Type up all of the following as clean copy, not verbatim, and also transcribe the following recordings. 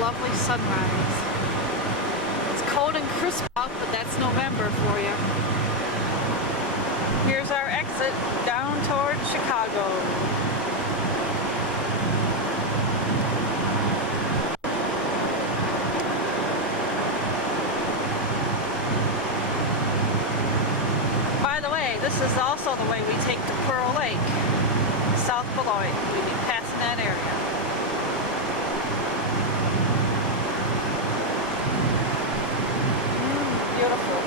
lovely sunrise. It's cold and crisp out, but that's November for you. Here's our exit down toward Chicago. By the way, this is also the way we take to Pearl Lake, South Beloit. We'll be passing that area. Beautiful.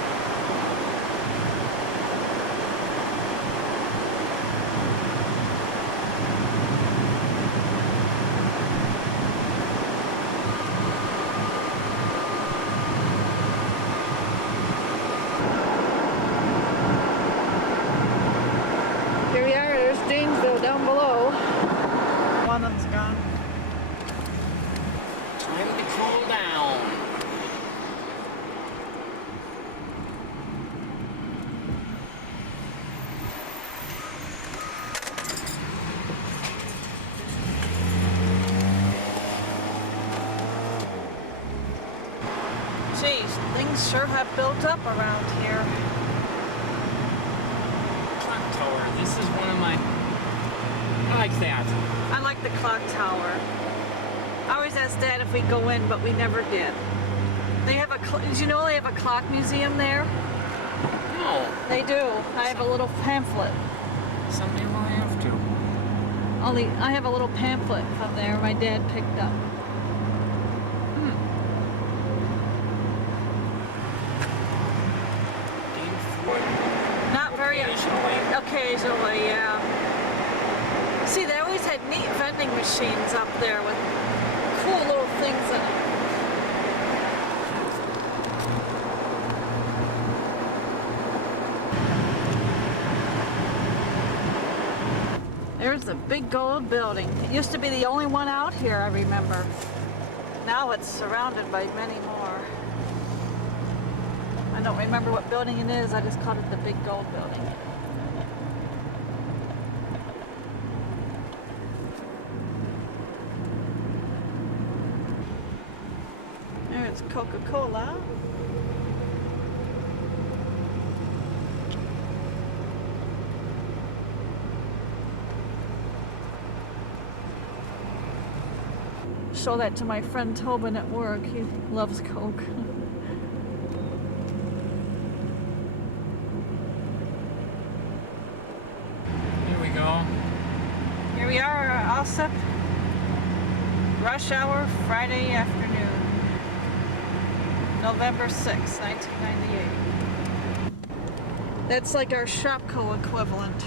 Here we are, there's Danesville down below. One of them's gone. Time to cool down. Geez, things sure have built up around here. Clock tower. This is one of my... I like that. I like the clock tower. I always asked Dad if we'd go in, but we never did. They have a... Did you know they have a clock museum there? No. They do. I have a little pamphlet. Someday we'll have to. I have a little pamphlet from there my dad picked up. Not very occasionally, yeah. See, they always had neat vending machines up there with cool little things in it. There's the big gold building. It used to be the only one out here, I remember. Now it's surrounded by many more. I don't remember what building it is, I just called it the big gold building. There's Coca-Cola. Show that to my friend Tobin at work. He loves Coke. Here we go. Here we are, Alsip. Rush hour, Friday afternoon. November 6, 1998. That's like our Shopco equivalent.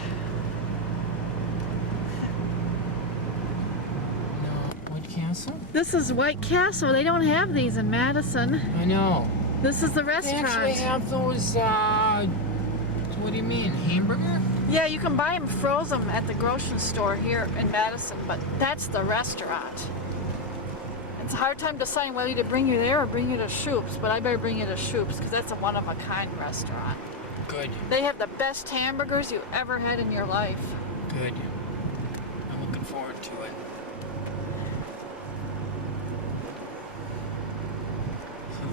Castle? This is White Castle. They don't have these in Madison. I know. This is the They restaurant. actually have those, what do you mean, hamburger? Yeah, you can buy them frozen at the grocery store here in Madison, but that's the restaurant. It's a hard time deciding whether to bring you there or bring you to Shoop's, but I better bring you to Shoop's because that's a one-of-a-kind restaurant. Good. They have the best hamburgers you ever had in your life. Good. I'm looking forward to it.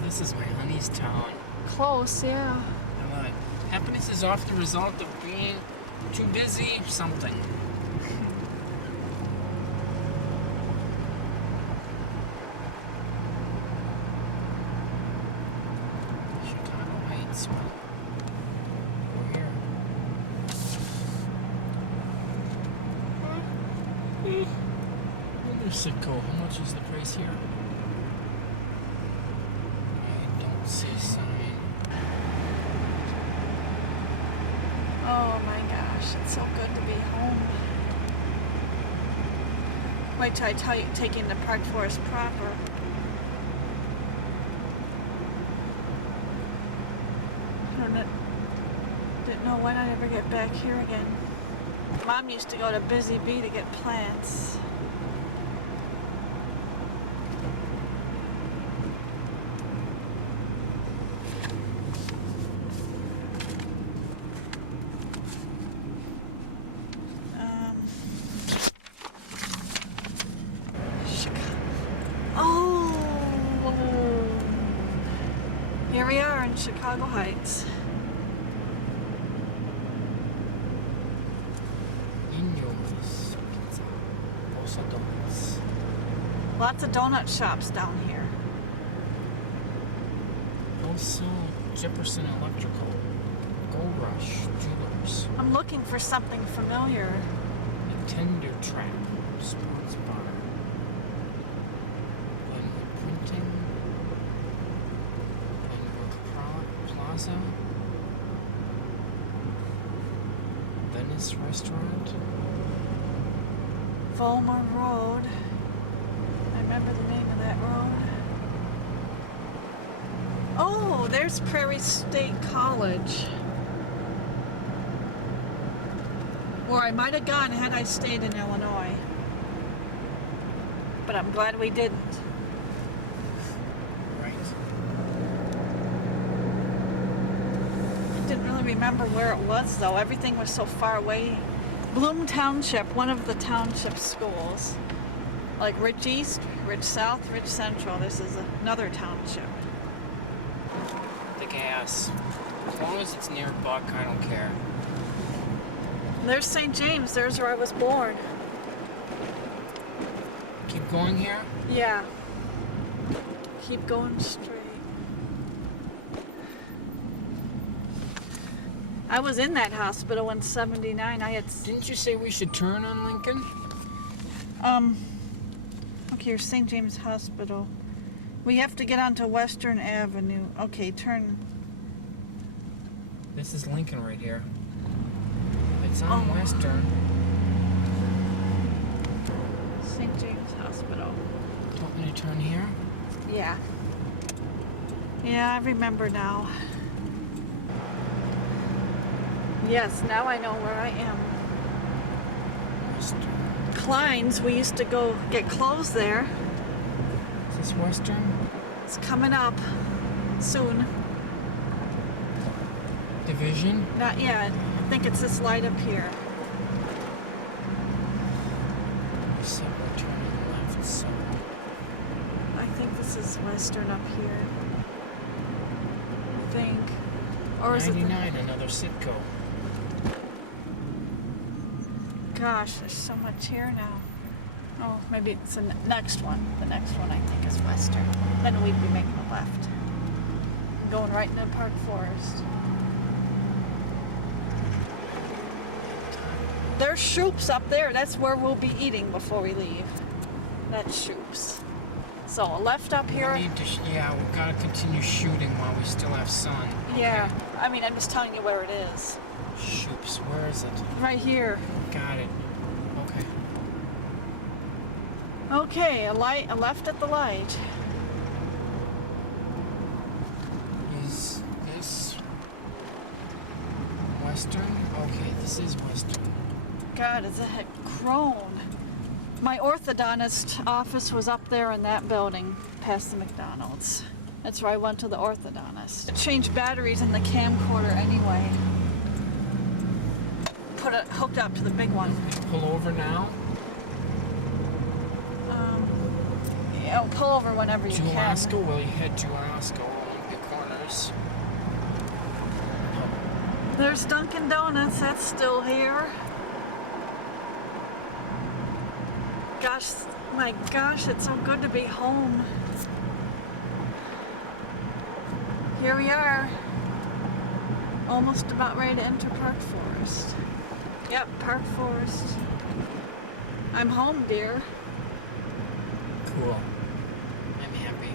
This is my honey's town. Close, yeah. Happiness is often the result of being too busy or something. Chicago Heights. We're here. Where's Sitco? How much is the price here? See sign. Oh my gosh, it's so good to be home. Wait till I tell you taking the Park Forest proper. Didn't know when I'd ever get back here again. Mom used to go to Busy Bee to get plants. Oh, Here we are in Chicago Heights. Niños Pizza. Bosa Donuts. Lots of donut shops down here. Also, Jefferson Electrical. Gold Rush Jewelers. I'm looking for something familiar. Nintendo Trap. Sports Bar. Glenwood Printing. Glenwood Plaza. Venice Restaurant. Fulmer Road. I remember the name of that road. Oh, there's Prairie State College. Or I might have gone had I stayed in Illinois. But I'm glad we didn't. Right. I didn't really remember where it was though. Everything was so far away. Bloom Township, one of the township schools. Like Rich East, Rich South, Rich Central. This is another township. The gas. As long as it's near Buck, I don't care. There's St. James. There's where I was born. Keep going here. Yeah. Keep going straight. I was in that hospital in '79. I had. Didn't you say we should turn on Lincoln? Okay, here's St. James Hospital. We have to get onto Western Avenue. Okay, turn. This is Lincoln right here. It's on Oh. Western. St. James Hospital. Want me to turn here? Yeah. Yeah, I remember now. Yes, now I know where I am. Western. Klein's, we used to go get clothes there. Is this Western? It's coming up soon. Division? Not yet. I think it's this light up here. You said we're turning left, so. I think this is Western up here. I think. Or is it? 99, another Sitco. Gosh, there's so much here now. Oh, maybe it's the next one. The next one I think is Western. Then we'd be making a left. Going right into Park Forest. There's Shoop's up there. That's where we'll be eating before we leave. That's Shoop's. So a left up here. We need to, yeah, we've got to continue shooting while we still have sun. Yeah. I mean, I'm just telling you where it is. Shoops, where is it? Right here. Got it. Okay. Okay, a left at the light. Is this Western? Okay, this is Western. God, is it grown? My orthodontist office was up there in that building, past the McDonald's. That's where I went to the orthodontist. I changed batteries in the camcorder anyway. Put it hooked up to the big one. Pull over now. Yeah, pull over whenever you Julasco, can. well, you hit Julasco along the corners. There's Dunkin' Donuts. That's still here. Gosh, my gosh, it's so good to be home. Here we are. Almost about ready to enter Park Forest. Yep, Park Forest. I'm home, dear. Cool. I'm happy.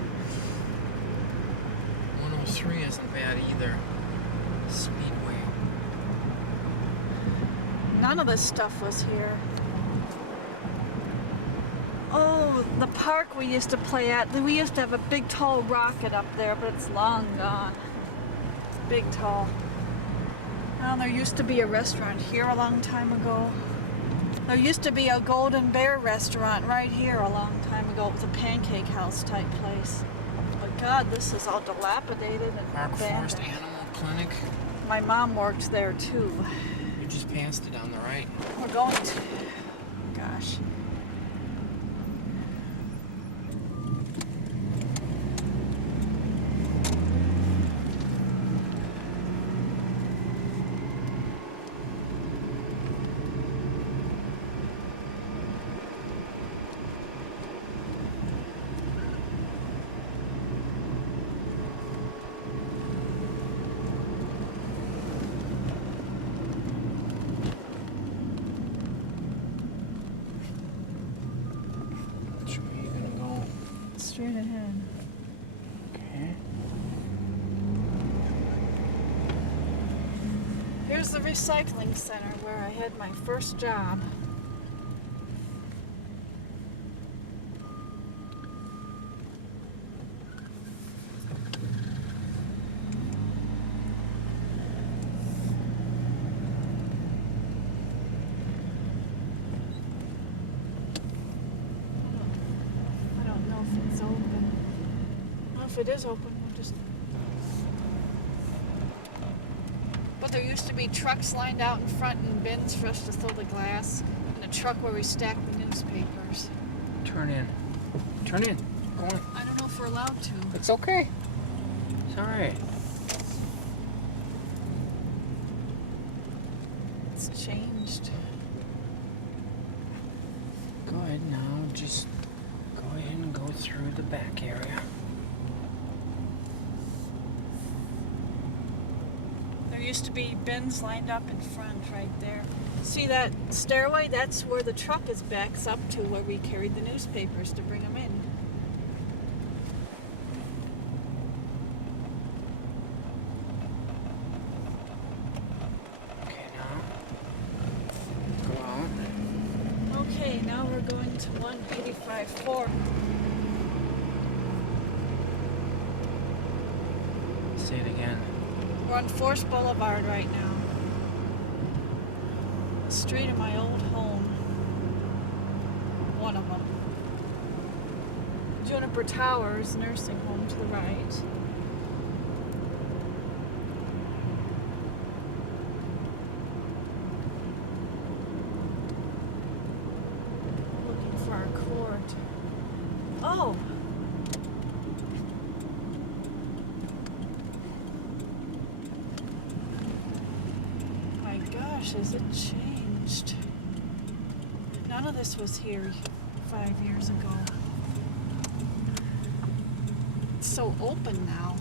103 isn't bad either. Speedway. None of this stuff was here. Oh, the park we used to play at. We used to have a big tall rocket up there, but it's long gone. It's big tall. Well, there used to be a restaurant here a long time ago. There used to be a Golden Bear restaurant right here a long time ago. It was a pancake house type place. But God, this is all dilapidated and Park Forest abandoned. Animal Clinic. My mom worked there too. We just passed it on the right. We're going to. Gosh. in. Okay. Here's the recycling center where I had my first job. I don't know if it's open. Well, if it is open, we'll just... But there used to be trucks lined out in front and bins for us to throw the glass, and a truck where we stacked the newspapers. Turn in. Turn in. Go on. I don't know if we're allowed to. It's okay. It's alright. It's changed. Go ahead now. Just go ahead and go through the back area. There used to be bins lined up in front right there. See that stairway? That's where the truck is backs up to, where we carried the newspapers to bring them in. Okay, now. Go out. Okay, now we're going to 185.4. Say it again. We're on Forest Boulevard right now. The street of my old home. One of them. Juniper Towers nursing home to the right. Looking for our court. Oh! My gosh, has it changed? None of this was here 5 years ago. It's so open now.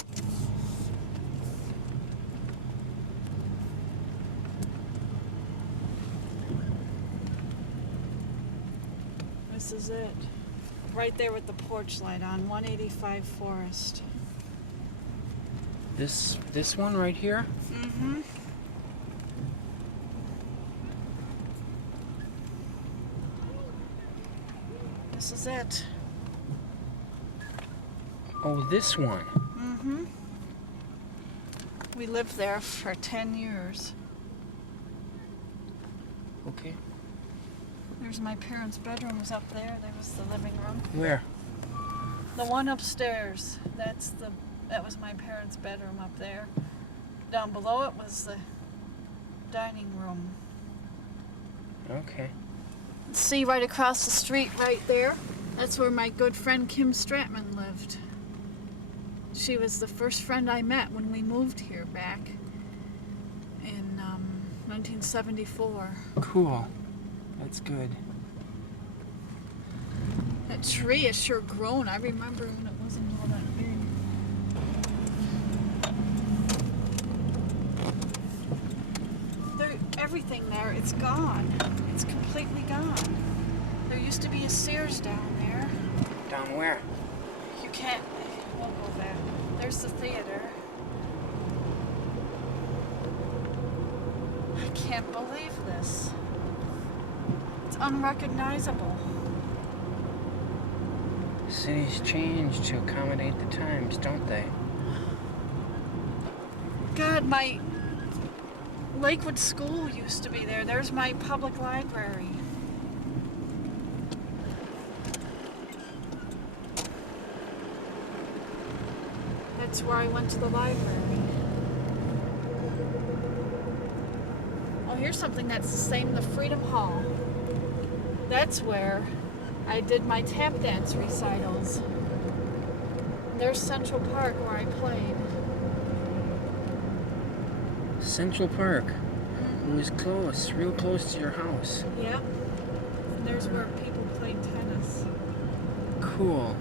This is it. Right there with the porch light on, 185 Forest. This one right here? Mm-hmm. This is it. Oh, this one. Mm-hmm. We lived there for 10 years. Okay. There's my parents' bedroom was up there. There was the living room. Where? The one upstairs. That was my parents' bedroom up there. Down below it was the dining room. Okay. See right across the street right there? That's where my good friend Kim Stratman lived. She was the first friend I met when we moved here back in 1974. Cool. That's good. That tree has sure grown. I remember when it wasn't all that big. Everything there, it's gone. It's completely gone. There used to be a Sears down there. Down where? You can't, we'll go back. There's the theater. I can't believe this. It's unrecognizable. Cities change to accommodate the times, don't they? God, my Lakewood School used to be there. There's my public library. That's where I went to the library. Oh, here's something that's the same, the Freedom Hall. That's where I did my tap dance recitals. There's Central Park where I played. Central Park. It was close, real close to your house. Yep. And there's where people played tennis. Cool.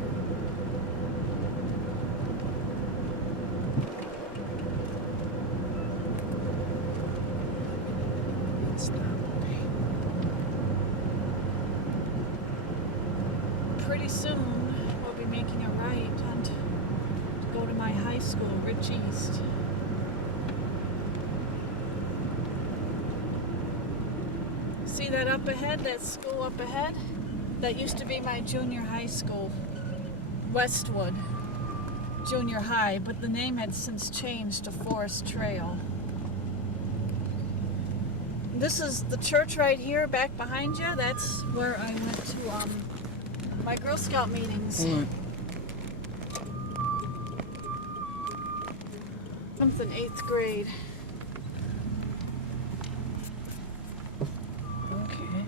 Pretty soon we'll be making a right onto High School, Rich East. See that up ahead, that school up ahead? That used to be my junior high school, Westwood Junior High, but the name had since changed to Forest Trail. This is the church right here, back behind you. That's where I went to my Girl Scout meetings. Seventh and 8th grade. Okay.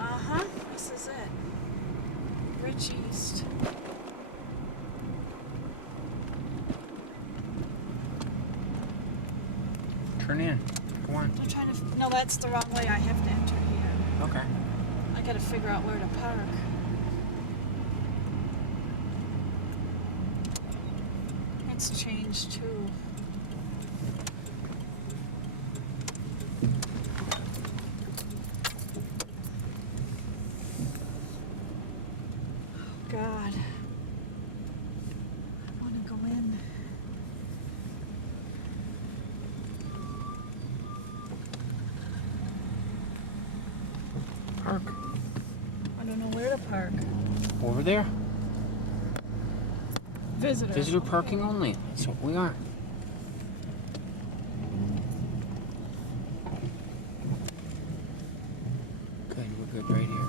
Uh-huh, this is it. Rich East. Turn in. Go on. I'm trying to. No, that's the wrong way. I have to enter here. Okay. I gotta figure out where to park. It's changed too. God. I want to go in. Park. I don't know where to park. Over there. Visitor. Visitor parking only. That's what we are. Good, we're good right here.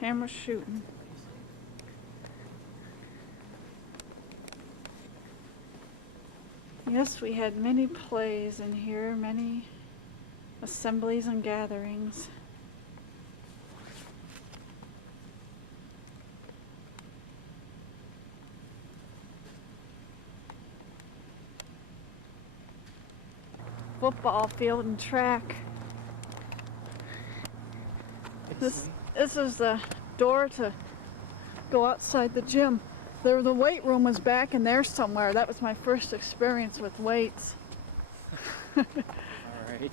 Camera shooting. Yes, we had many plays in here, many assemblies and gatherings. Football field and track. This is the door to go outside the gym. The weight room was back in there somewhere. That was my first experience with weights. All right.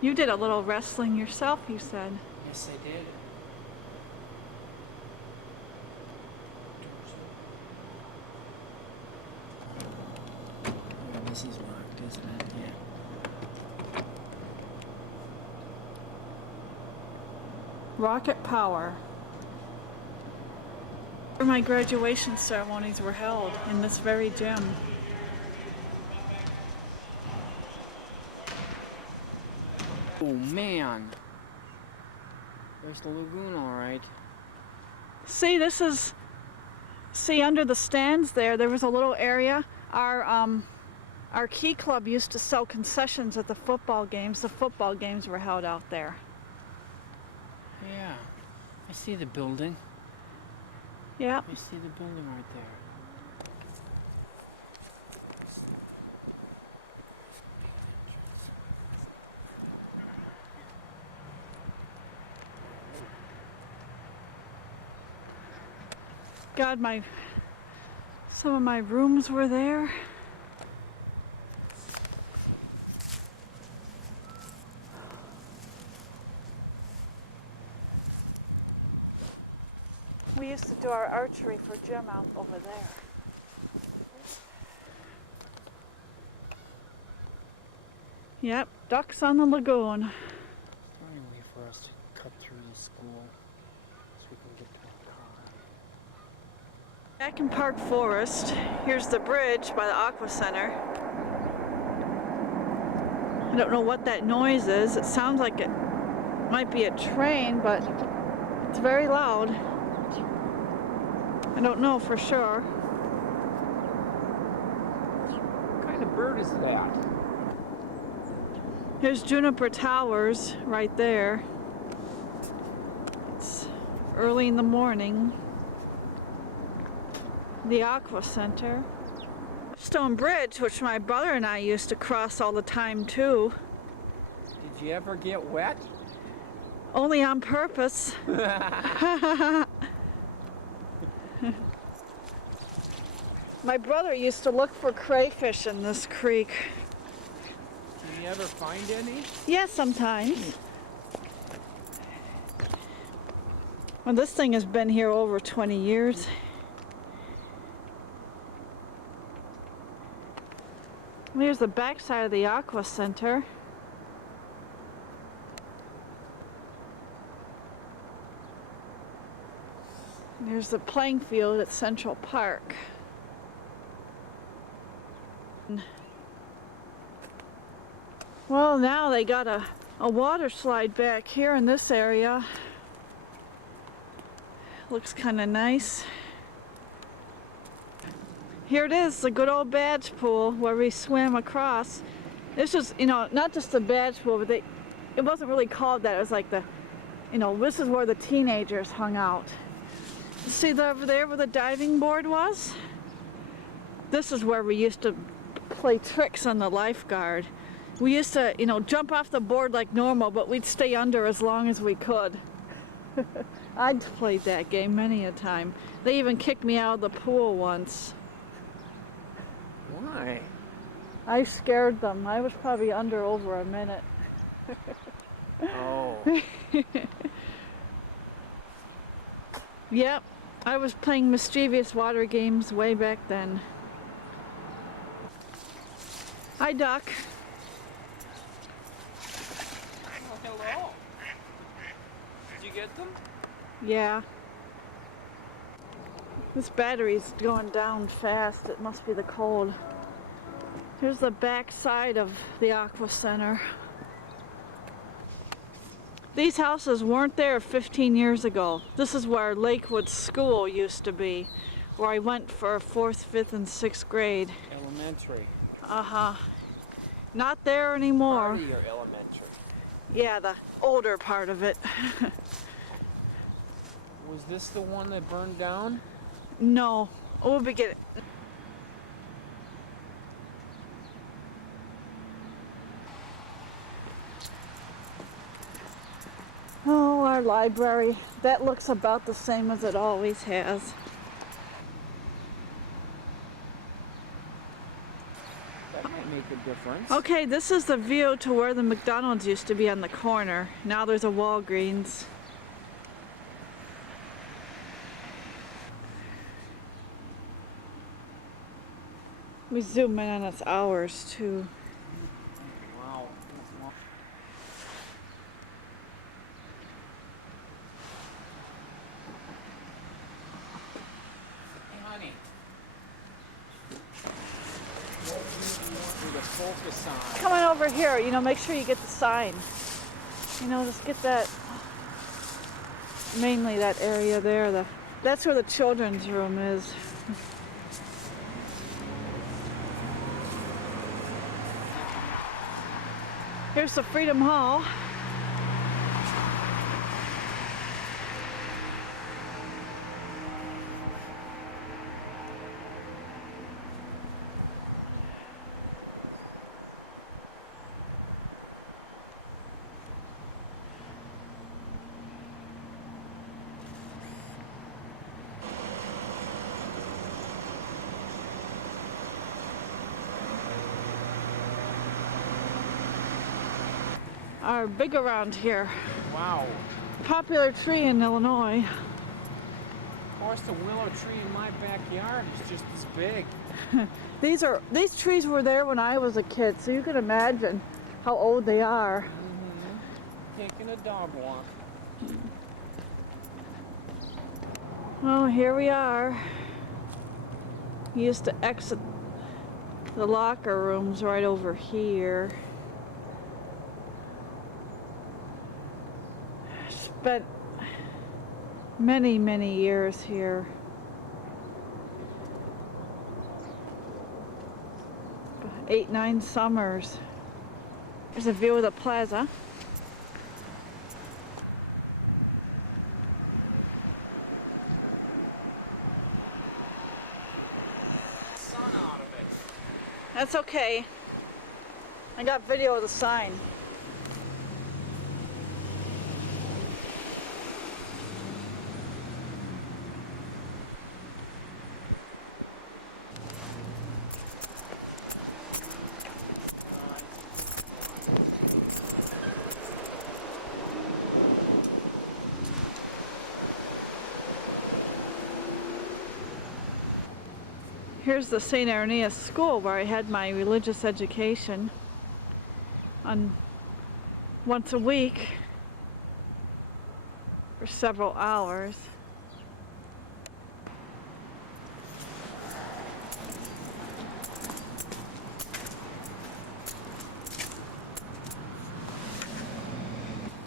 You did a little wrestling yourself, you said. Yes, I did. Yeah, this is locked, isn't it? Yeah. Rocket Power. My graduation ceremonies were held in this very gym. Oh man. There's the lagoon, all right. See, see under the stands there was a little area. Our Key Club used to sell concessions at the football games. The football games were held out there. Yeah. I see the building. Yep. I see the building right there. God, some of my rooms were there. We used to do our archery for gym out over there. Yep, ducks on the lagoon. Is there any way for us to cut through the school so we can get to our car? Back in Park Forest, here's the bridge by the Aqua Center. I don't know what that noise is. It sounds like it might be a train, but it's very loud. I don't know for sure. What kind of bird is that? Here's Juniper Towers right there. It's early in the morning. The Aqua Center. Stone Bridge, which my brother and I used to cross all the time too. Did you ever get wet? Only on purpose. My brother used to look for crayfish in this creek. Did you ever find any? Yeah, sometimes. Well, this thing has been here over 20 years. Here's the back side of the Aqua Center. There's the playing field at Central Park. Well, now they got a water slide back here in this area. Looks kind of nice. Here it is, the good old badge pool where we swam across. This is, you know, not just the badge pool, but it wasn't really called that. It was like the, you know, this is where the teenagers hung out. See over there where the diving board was? This is where we used to play tricks on the lifeguard. We used to, you know, jump off the board like normal, but we'd stay under as long as we could. I'd played that game many a time. They even kicked me out of the pool once. Why? I scared them. I was probably under over a minute. Oh. Yep, I was playing mischievous water games way back then. Hi, Doc. Oh, hello. Did you get them? Yeah. This battery's going down fast. It must be the cold. Here's the back side of the Aqua Center. These houses weren't there 15 years ago. This is where Lakewood School used to be, where I went for 4th, 5th, and 6th grade. Elementary. Uh-huh. Not there anymore. Part of your elementary. Yeah, the older part of it. Was this the one that burned down? No. We'll be getting... Oh, our library. That looks about the same as it always has. That might make a difference. Okay, this is the view to where the McDonald's used to be on the corner. Now there's a Walgreens. We zoom in on its hours too. Wow. That's long. Hey, honey. What do you want me to focus on? Come on over here, you know, make sure you get the sign. You know, just get that, mainly that area there. That's where the children's room is. Here's the Freedom Hall. Are big around here. Wow. Popular tree in Illinois. Of course, the willow tree in my backyard is just as big. These trees were there when I was a kid, so you can imagine how old they are. Taking a dog walk. Well, here we are. You used to exit the locker rooms right over here. Spent many, many years here. 8, 9 summers. There's a view of the plaza. Sun out of it. That's okay. I got video of the sign. Here's the St. Irenaeus school where I had my religious education on once a week for several hours.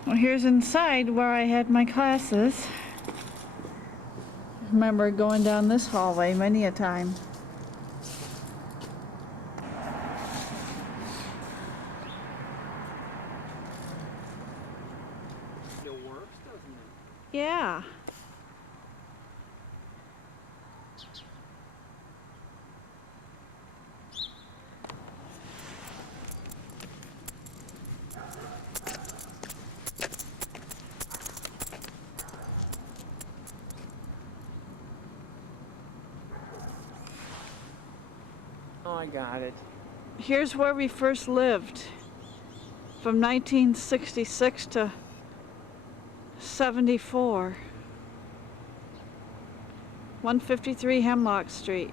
Well, here's inside where I had my classes. I remember going down this hallway many a time. It works, doesn't it? Yeah. Oh, I got it. Here's where we first lived. From 1966 to 74. 153 Hemlock Street.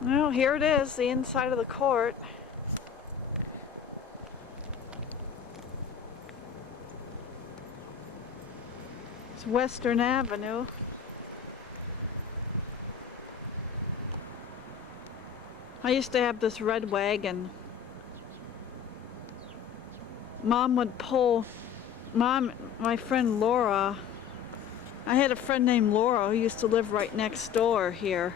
Well, here it is, the inside of the court. It's Western Avenue. I used to have this red wagon. Mom would pull, my friend Laura, I had a friend named Laura who used to live right next door here.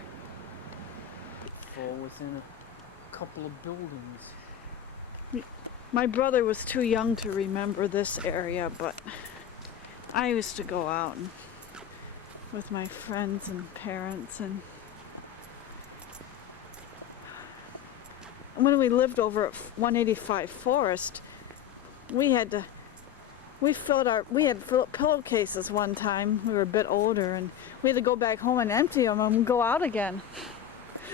Full within a couple of buildings. My brother was too young to remember this area, but I used to go out with my friends and parents, and when we lived over at 185 Forest, we had pillowcases one time. We were a bit older, and we had to go back home and empty them and go out again.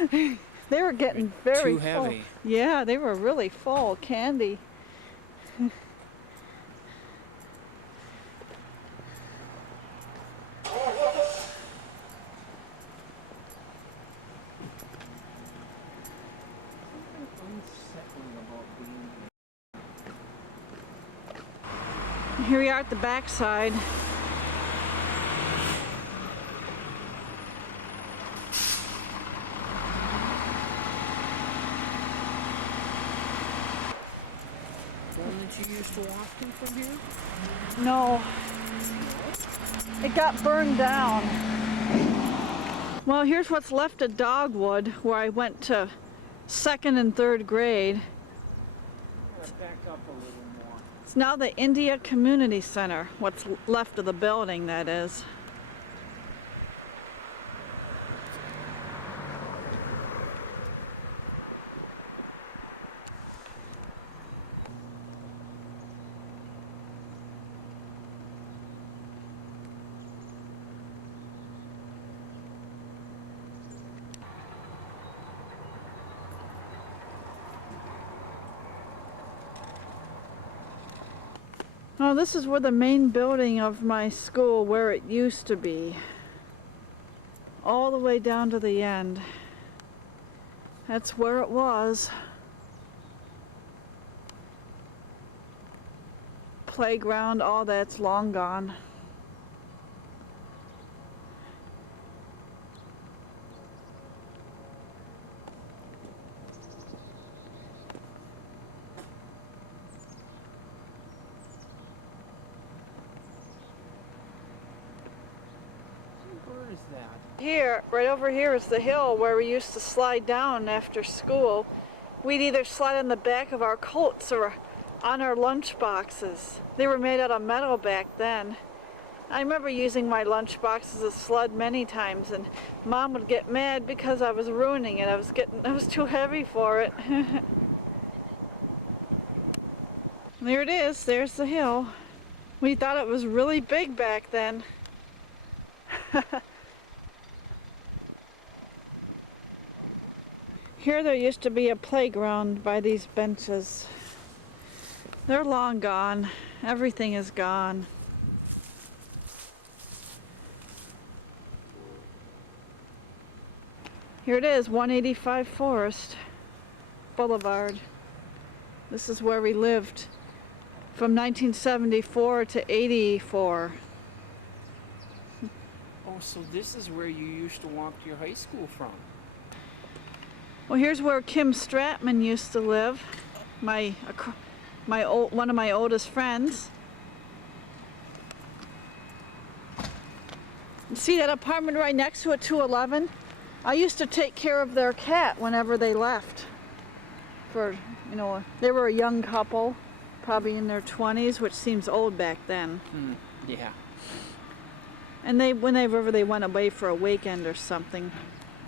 They were getting very too heavy. full. Yeah, they were really full. Candy. Here we are at the back side. One that you used to walk to from here? No. It got burned down. Well, here's what's left of Dogwood, where I went to 2nd and 3rd grade. Back up a little more. It's now the India Community Center, what's left of the building, that is. Oh, this is where the main building of my school, where it used to be. All the way down to the end. That's where it was. Playground, all that's long gone. Where is that? Here, right over here is the hill where we used to slide down after school. We'd either slide on the back of our coats or on our lunch boxes. They were made out of metal back then. I remember using my lunch box as a sled many times, and Mom would get mad because I was ruining it. I was too heavy for it. There it is, there's the hill. We thought it was really big back then. Here there used to be a playground by these benches. They're long gone. Everything is gone. Here it is, 185 Forest Boulevard. This is where we lived from 1974 to 84. Oh, so this is where you used to walk to your high school from. Well, here's where Kim Stratman used to live, one of my oldest friends. See that apartment right next to it, 211? I used to take care of their cat whenever they left. They were a young couple, probably in their 20s, which seems old back then. Yeah. And whenever they went away for a weekend or something,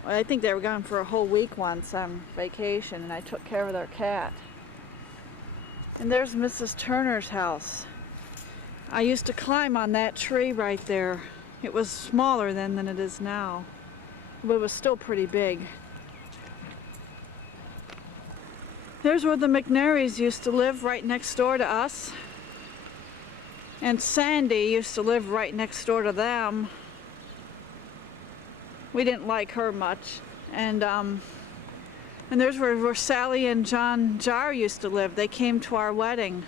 I think they were gone for a whole week once on vacation, and I took care of their cat. And there's Mrs. Turner's house. I used to climb on that tree right there. It was smaller then than it is now, but it was still pretty big. There's where the McNarys used to live, right next door to us. And Sandy used to live right next door to them. We didn't like her much. And there's where Sally and John Jar used to live. They came to our wedding.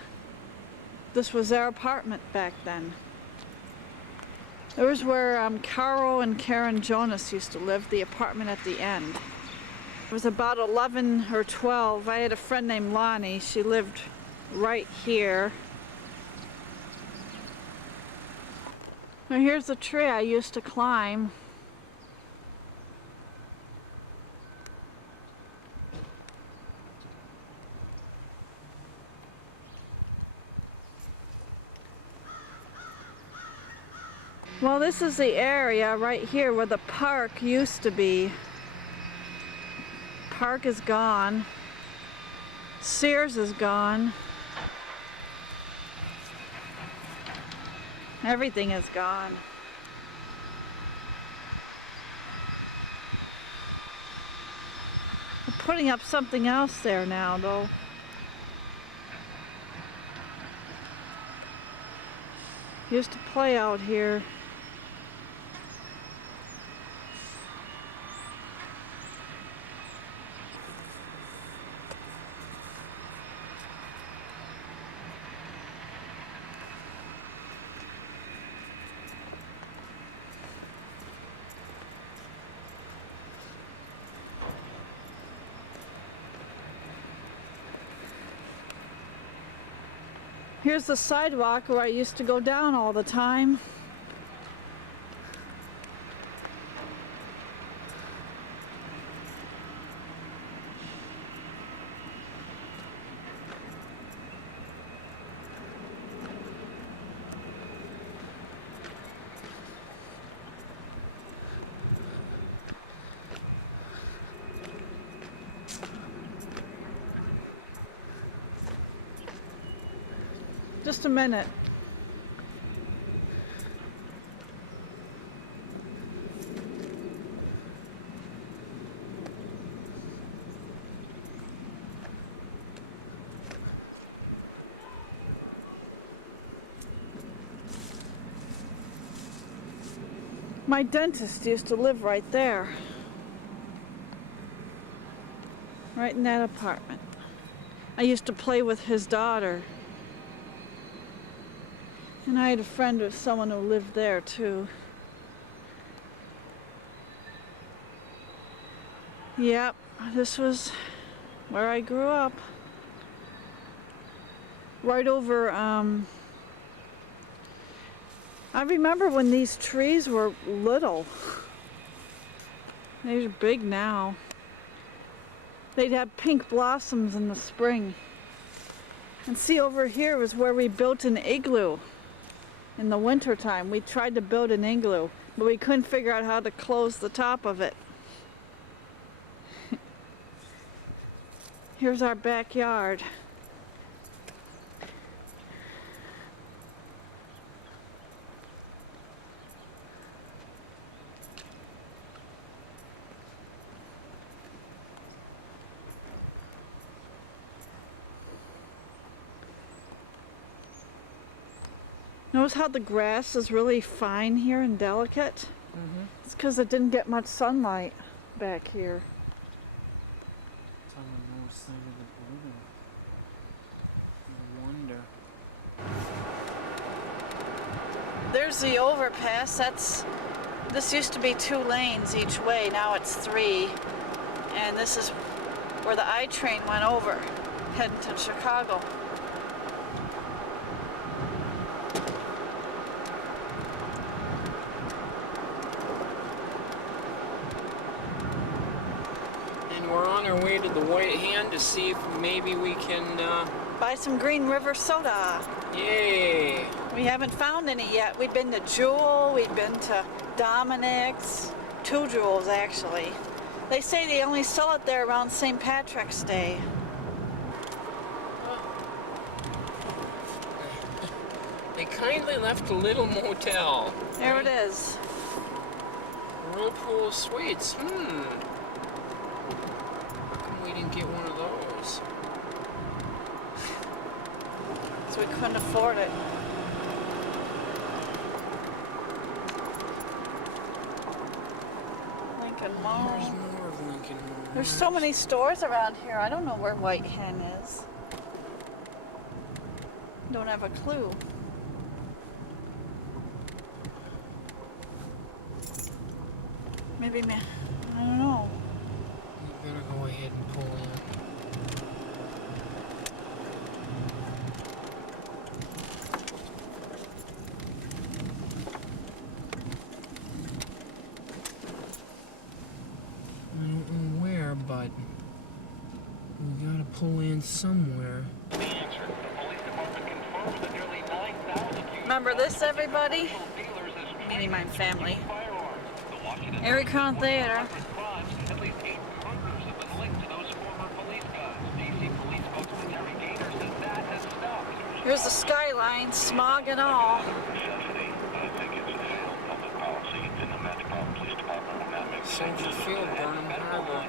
This was their apartment back then. There's where Carol and Karen Jonas used to live, the apartment at the end. It was about 11 or 12. I had a friend named Lonnie. She lived right here. Now here's the tree I used to climb. Well, this is the area right here where the park used to be. Park is gone. Sears is gone. Everything is gone. We're putting up something else there now, though. Used to play out here. Here's the sidewalk where I used to go down all the time. Just a minute. My dentist used to live right there. Right in that apartment. I used to play with his daughter. And I had a friend of someone who lived there too. Yep, this was where I grew up. Right over, I remember when these trees were little. They're big now. They'd have pink blossoms in the spring. And see, over here was where we built an igloo. In the winter time, we tried to build an igloo, but we couldn't figure out how to close the top of it. Here's our backyard. Notice how the grass is really fine here and delicate? Mm-hmm. It's because it didn't get much sunlight. back here. It's on the north side of the building. No wonder. There's the overpass. This used to be 2 lanes each way. Now it's 3. And this is where the I train went over, heading to Chicago. And we're on our way to the White Hand to see if maybe we can, Buy some Green River soda. yay! We haven't found any yet. We've been to Jewel, we've been to Dominic's, 2 Jewels actually. They say they only sell it there around St. Patrick's Day. They kindly left a little motel. There it is. Whirlpool Suites. How come we didn't get one of those? So we couldn't afford it. Lincoln There's Mall. more of Lincoln Mall. There's so many stores around here. I don't know where White Hen is. Don't have a clue. Maybe, I don't know. You better go ahead and pull in. I don't know where, but we gotta pull in somewhere. Remember this, everybody? Meaning my family. Erie Crown Theater. Here's the skyline, smog and all. Soldier Field, Burnham Harbor.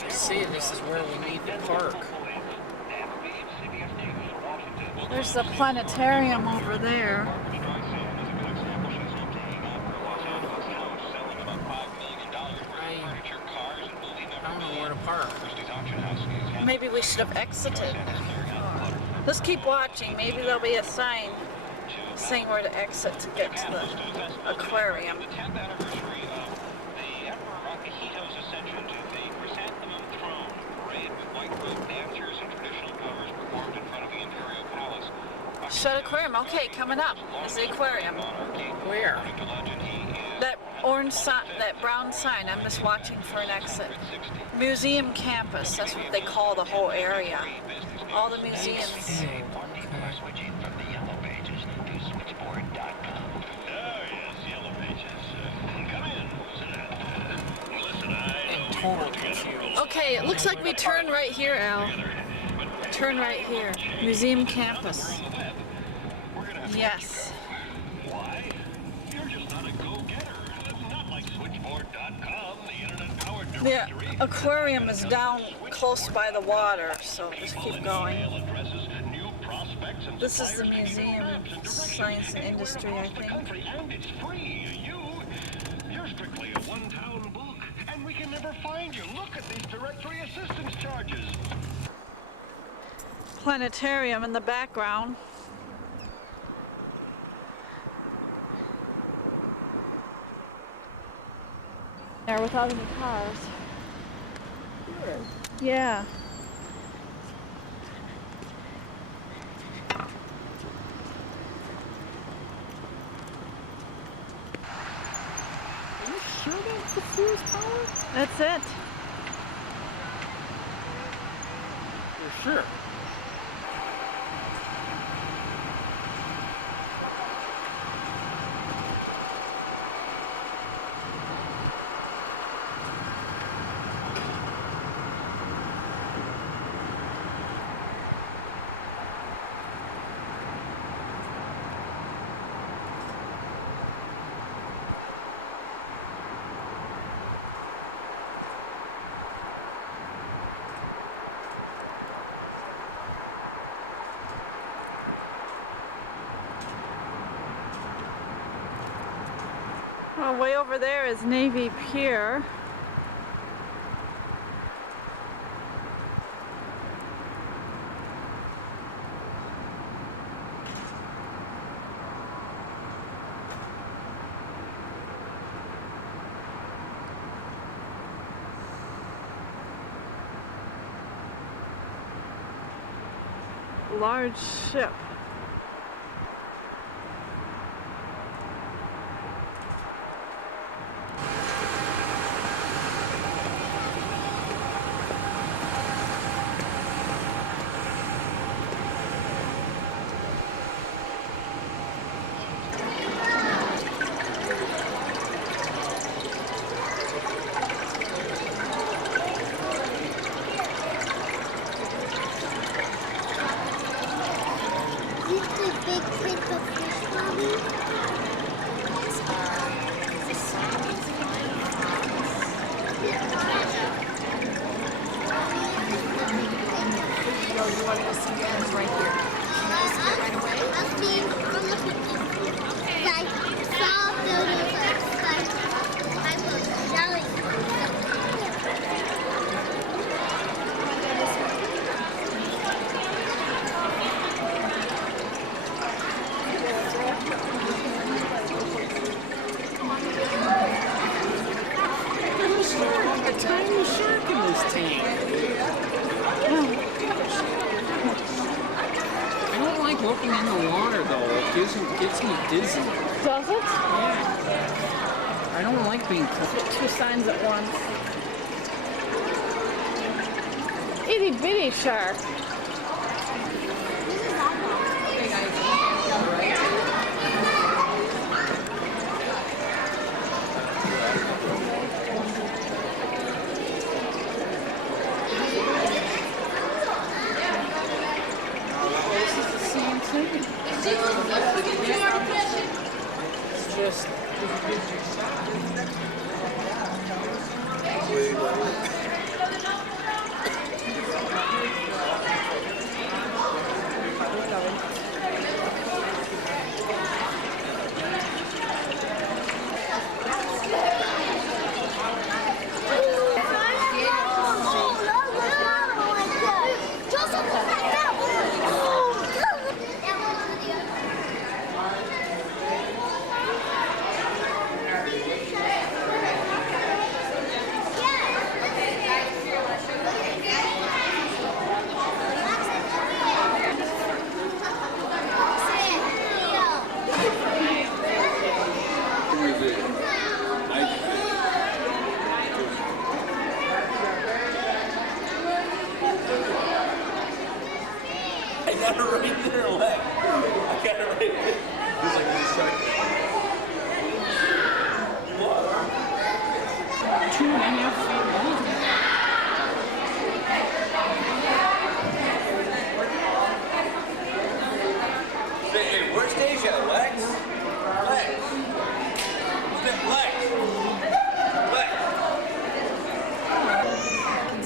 They say this is where we need to park. There's the planetarium over there. I don't know where to park. Maybe we should have exited. Let's keep watching. Maybe there'll be a sign saying where to exit to get to the aquarium. Shedd Aquarium. Okay, coming up is the aquarium. Where? That orange sign, that brown sign. I'm just watching for an exit. Museum campus. That's what they call the whole area. All the museums. Total confused. Okay, it looks like we turn right here, Al. Turn right here. Museum campus. Yes. The aquarium is down close by the water, so just keep going. This is the Museum of Science and Industry, I think. And it's free. You're strictly a one-town book, and we can never find you. Look at these directory assistance charges. Planetarium in the background. There without any cars. Yeah. Are you sure that's the Sears Tower? That's it. You're sure? Well, way over there is Navy Pier. large ship. Looking in the water though, it gets me dizzy. Does it? Yeah. I don't like being Get two signs at once. Itty bitty shark. It's just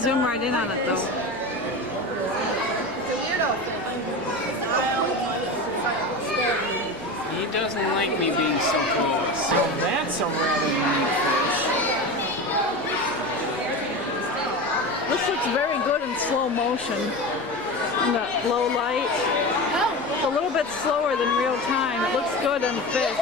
Zoom right in on it though. he doesn't like me being so close. So that's a rather unique fish. This looks very good in slow motion. In the low light. It's a little bit slower than real time. It looks good on the fish.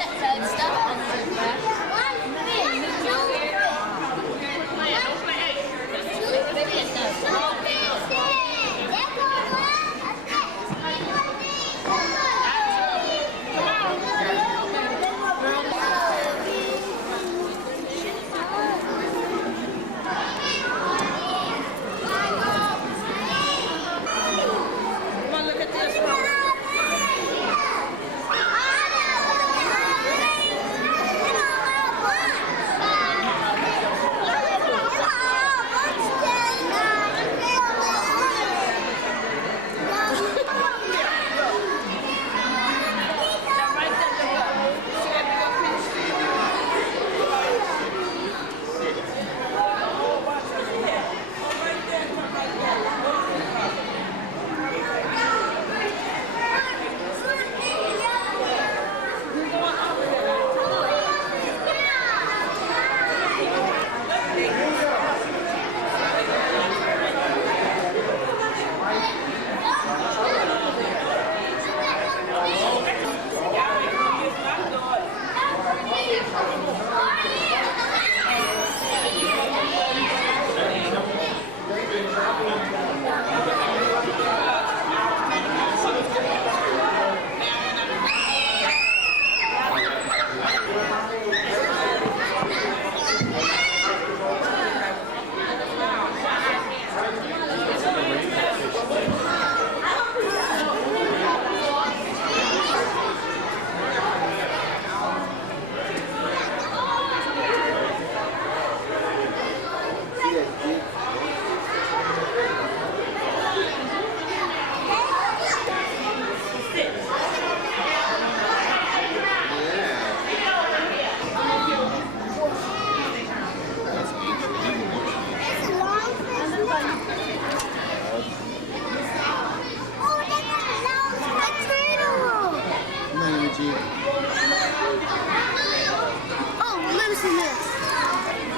Oh, listen to this.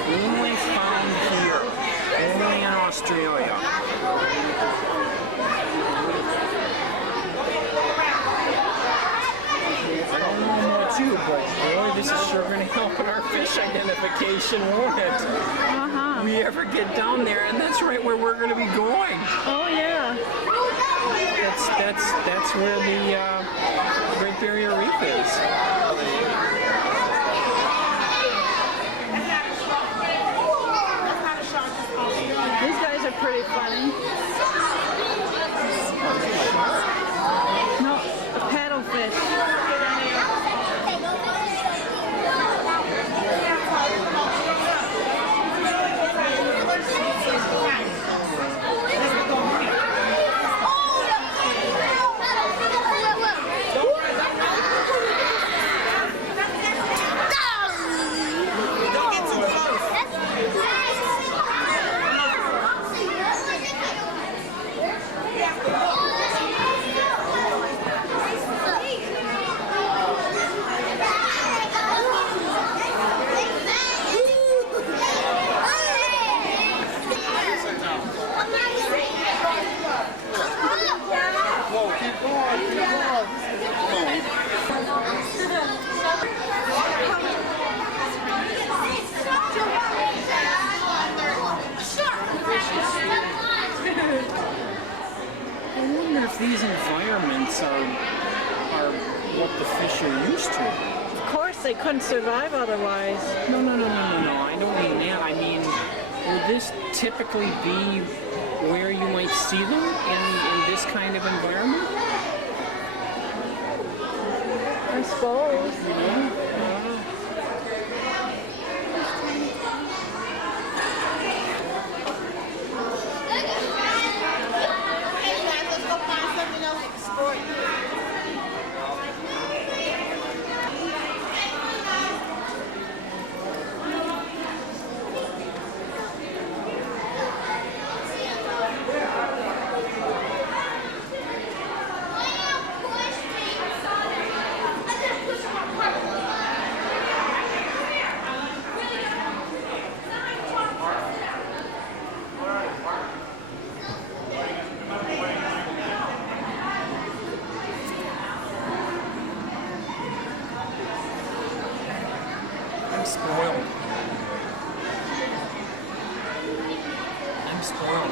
Only found here. Only in Australia. I don't know about you, but boy, this is sure going to help in our fish identification, won't it? Uh-huh. We ever get down there, and that's right where we're going to be going. Oh, yeah. That's where the Great Barrier Reef is. These guys are pretty funny. No, a paddlefish. I wonder if these environments are what the fish are used to. Of course, they couldn't survive otherwise. No. I don't mean that. I mean, will this typically be where you might see them in this kind of environment? I suppose. I'm spoiled. I'm spoiled.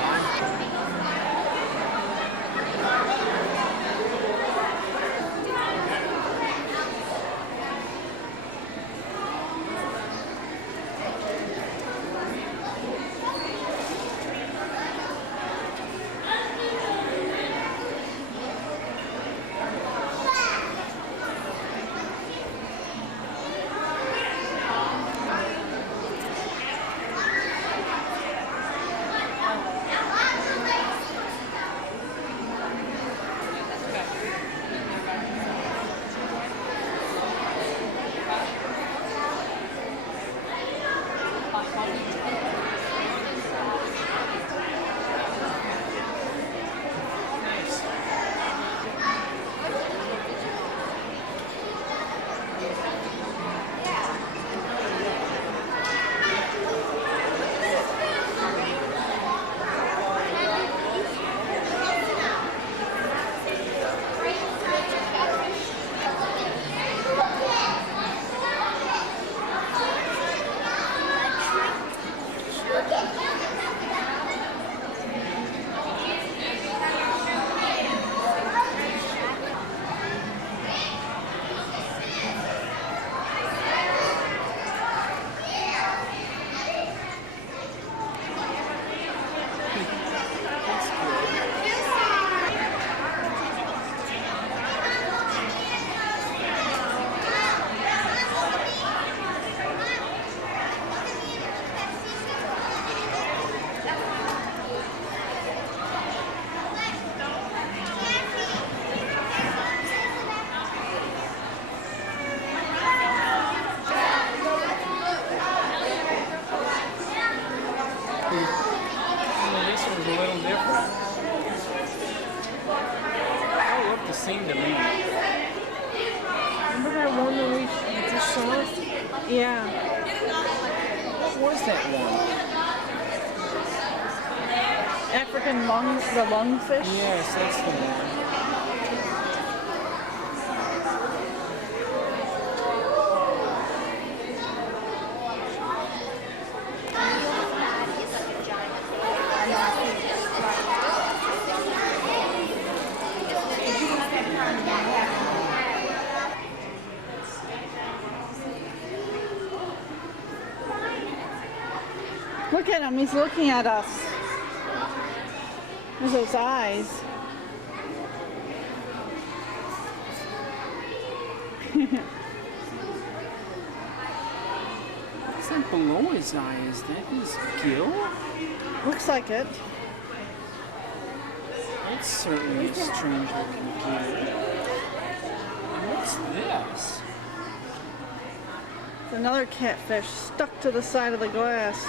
The shark? Yeah. What was that one? African the lungfish. Yes, that's the one. Look at him, he's looking at us. There's those eyes. What's that below his eye? Is that his gill? Looks like it. That's certainly a strange looking gill. And what's this? It's another catfish stuck to the side of the glass.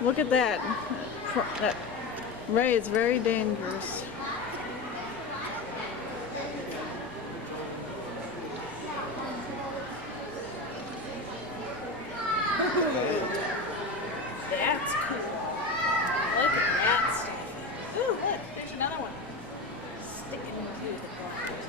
Look at that. That ray is very dangerous. That's cool. Look at that stuff. Ooh, look, there's another one. Sticking into the glass.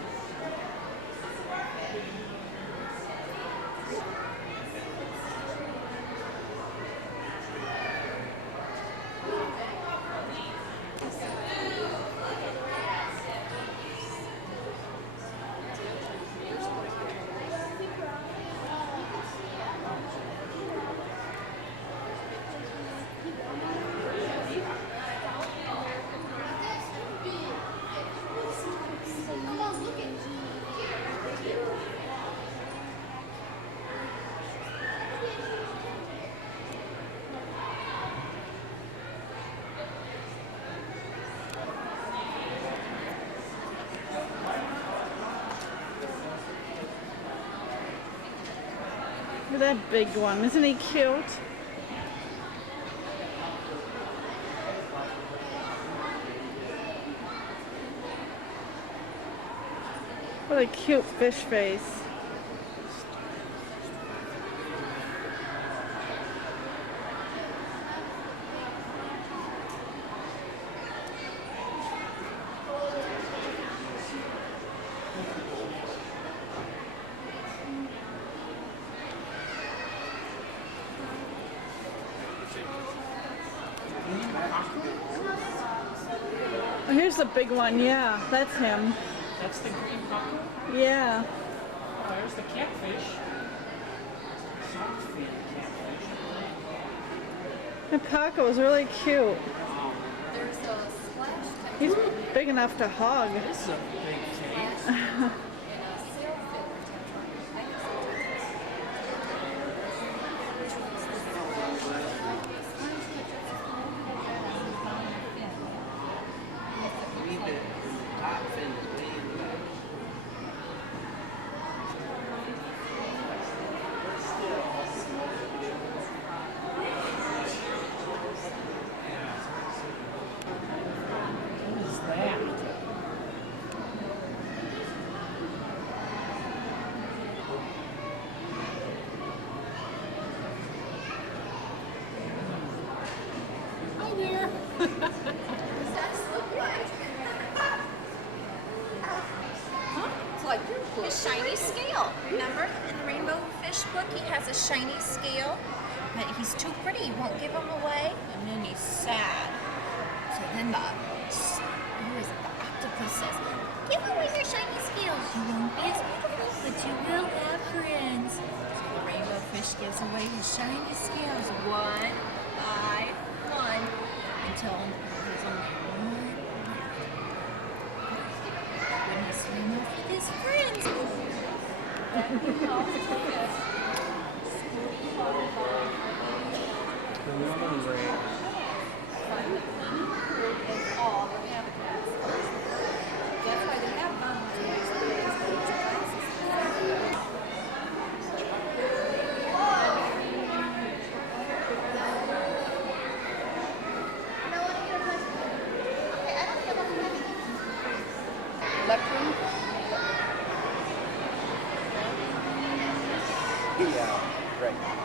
Look at that big one. Isn't he cute? What a cute fish face. Oh, here's the big one. Yeah, that's him. That's the green pucker? Yeah. Oh, there's the catfish. Soft fin catfish. The Paco is really cute. Wow. He's big enough to hug. This is a big case. What is that? Hi there. It's like his shiny scale. Remember in the Rainbow Fish book, he has a shiny scale, but he's too pretty. He won't give them away, and then he's sad. So then the octopus says, "Give away your shiny scales. You won't be as beautiful, but you will have friends." So the Rainbow Fish gives away his shiny scales one by one until there's only one left. When he's swimming off with his friends. The woman ray. Right.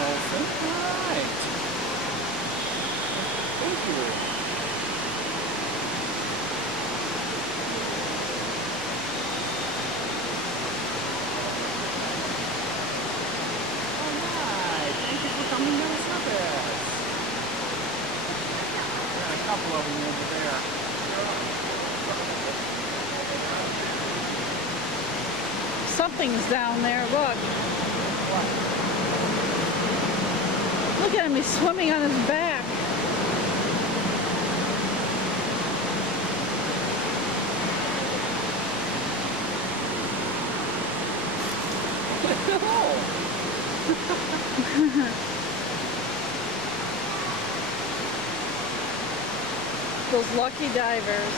Dolphin. Right. Thank you. All right. Thank you for coming to the service. Got a couple of them over there. Something's down there. Look. Look at him. He's swimming on his back. Those lucky divers.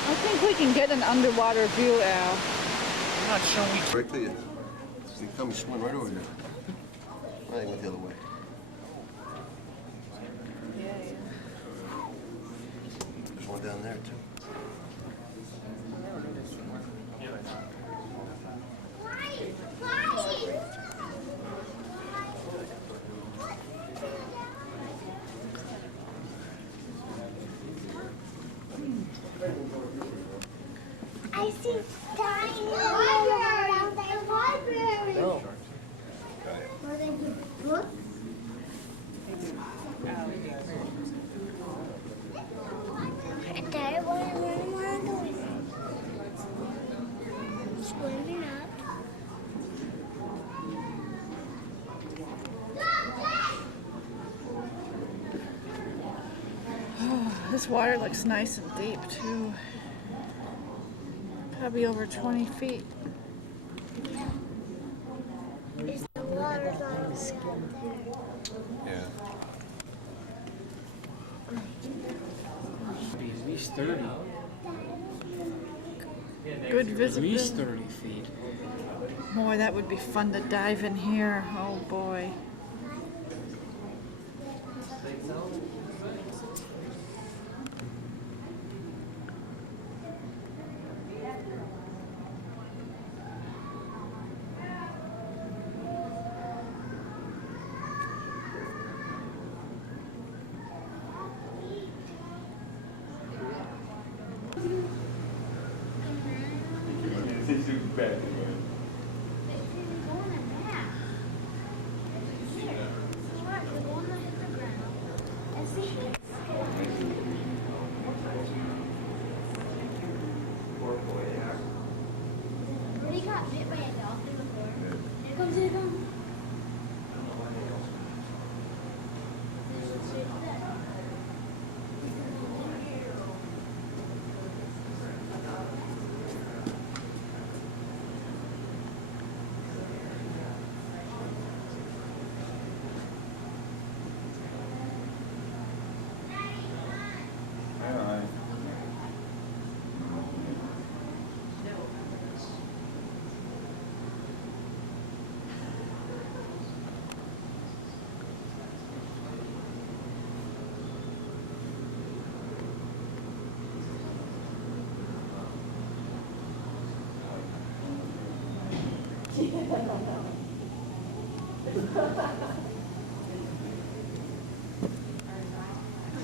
I think we can get an underwater view, Al. I'm not sure we Right there. So you come swim right over there. I went the other way. There's one down there too. I see tiny library down there. Library. No. Were they good books? Dad, what do you want to do? Swimming up. This water looks nice and deep, too. Probably over 20 feet. Is the water on the skin there? Yeah. be at least 30. Good At least visibility. 30 feet. Boy, that would be fun to dive in here. Oh boy. Already got bit by a dolphin before. Here comes, here comes.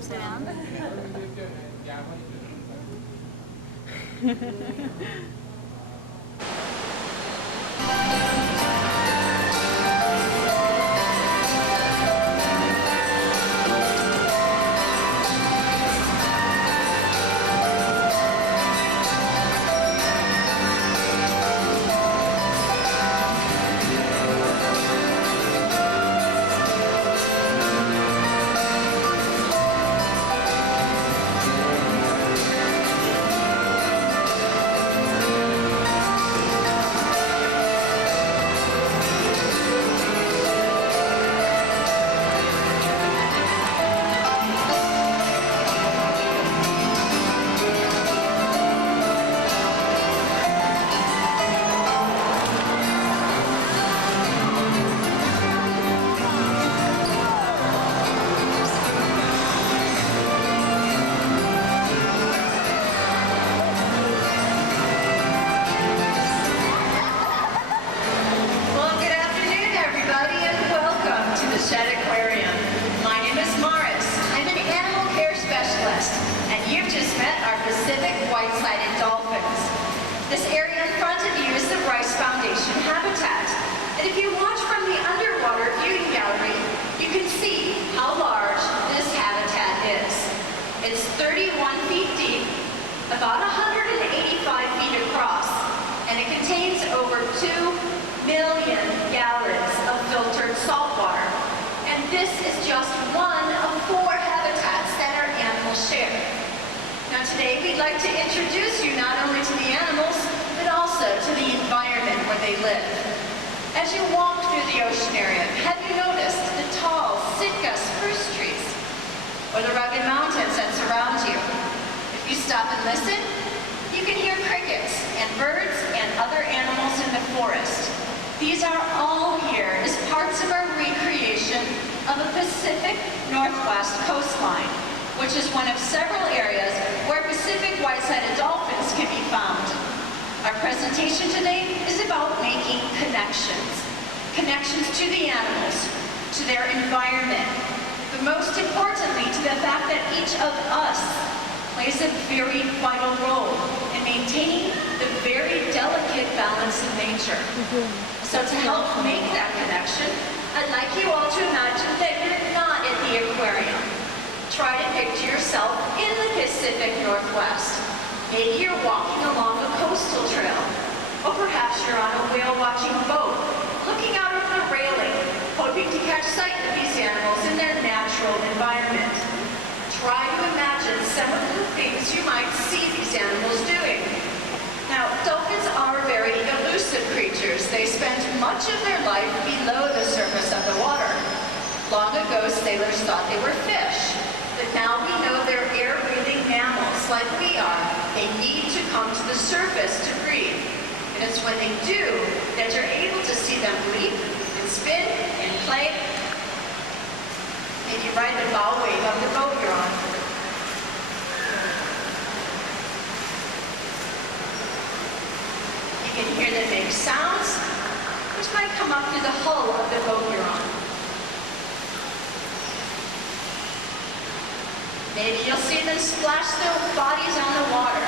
Sit down. Aquarium. My name is Morris. I'm an animal care specialist, and you've just met our Pacific white-sided dolphins. This area in front of you is the Rice Foundation habitat. And if you watch from the underwater viewing gallery, you can see how large this habitat is. It's 31 feet deep, about 185 feet across, and it contains over 2 million gallons of filtered salt water. And this is just one of 4 habitats that our animals share. Now today we'd like to introduce you not only to the animals, but also to the environment where they live. As you walk through the ocean area, have you noticed the tall Sitka spruce trees, or the rugged mountains that surround you? If you stop and listen, you can hear crickets and birds and other animals in the forest. These are all here as parts of our recreation of a Pacific Northwest coastline, which is one of several areas where Pacific white-sided dolphins can be found. Our presentation today is about making connections. Connections to the animals, to their environment, but most importantly to the fact that each of us plays a very vital role in maintaining the very delicate balance of nature. So to help make that connection, I'd like you all to imagine that you're not at the aquarium. Try to picture yourself in the Pacific Northwest. Maybe you're walking along a coastal trail, or perhaps you're on a whale-watching boat, looking out over the railing, hoping to catch sight of these animals in their natural environment. Try to imagine some of the things you might see these animals doing. Now, dolphins are very elusive creatures. They spend much of their life below the surface of the water. Long ago, sailors thought they were fish, but now we know they're air-breathing mammals like we are. They need to come to the surface to breathe. And it's when they do that you're able to see them leap and spin and play. Maybe ride the bow wave of the boat you're on. You can hear them make sounds, which might come up through the hull of the boat you're on. Maybe you'll see them splash their bodies on the water.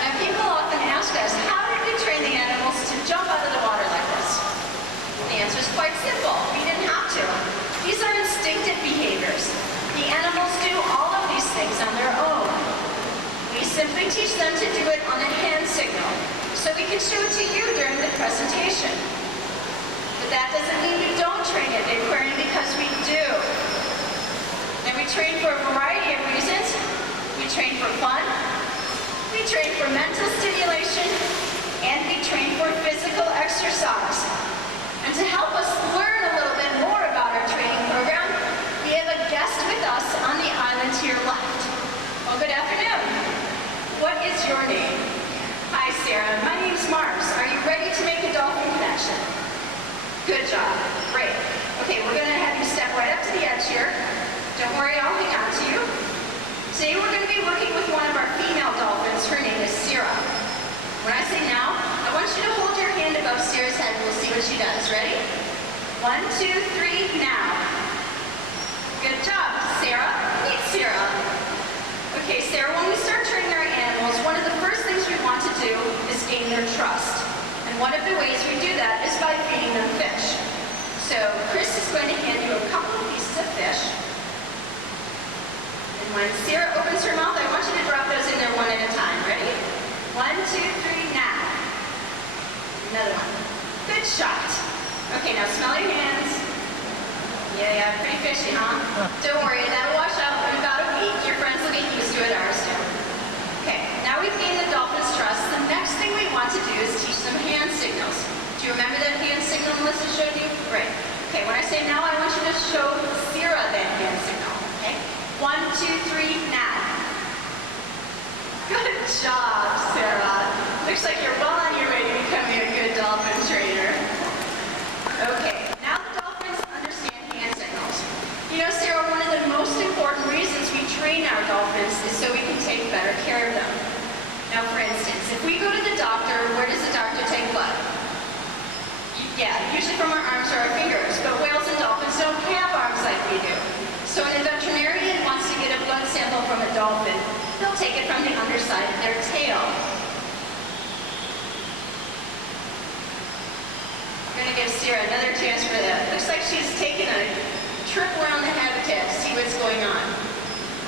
Now, people often ask us, how did we train the animals to jump out of the water like this? The answer is quite simple. We didn't have to. These are instinctive behaviors. The animals do all of these things on their own. We simply teach them to do it on a hand signal, so we can show it to you during the presentation. But that doesn't mean we don't train at the aquarium, because we do. And we train for a variety of reasons. We train for fun, we train for mental stimulation, and we train for physical exercise. And to help us learn a little bit more about our training program, we have a guest with us on the island to your left. Well, good afternoon. What is your name? Hi, Sarah. My name's Mars. Are you ready to make a dolphin connection? Good job. Great. Okay, we're going to have you step right up to the edge here. Don't worry, I'll hang on to you. Today we're going to be working with one of our female dolphins. Her name is Sarah. When I say now, I want you to hold your hand above Sarah's head and we'll see what she does. Ready? 1, 2, 3, now. Good job, Sarah. Meet Sarah. Okay, Sarah, when we start training our animals, one of the first things we want to do is gain their trust. And one of the ways we do that is by feeding them fish. So Chris is going to hand you a couple of pieces of fish. And when Sarah opens her mouth, I want you to drop those in there one at a time. Ready? 1, 2, 3, now. Another one. Good shot. Okay, now smell your hands. Yeah, pretty fishy, huh? Don't worry, that'll wash out in about a week. Your friends will get used to it, ours too. Okay, now we've gained the dolphin's trust. The next thing we want to do is teach them hand signals. Do you remember that hand signal Melissa showed you? Great. Okay, when I say now, I want you to show Sarah that hand signal. Okay? 1, 2, 3, now. Good job, Sarah. Looks like you're well on your way to becoming a good dolphin trainer. Okay, now the dolphins understand hand signals. You know, Sarah, one of the most important reasons we train our dolphins is so we can take better care of them. Now, for instance, if we go to the doctor, where does the doctor take blood? Yeah, usually from our arms or our fingertips. they'll take it from the underside of their tail. I'm going to give Sarah another chance for that. Looks like she's taking a trip around the habitat to see what's going on.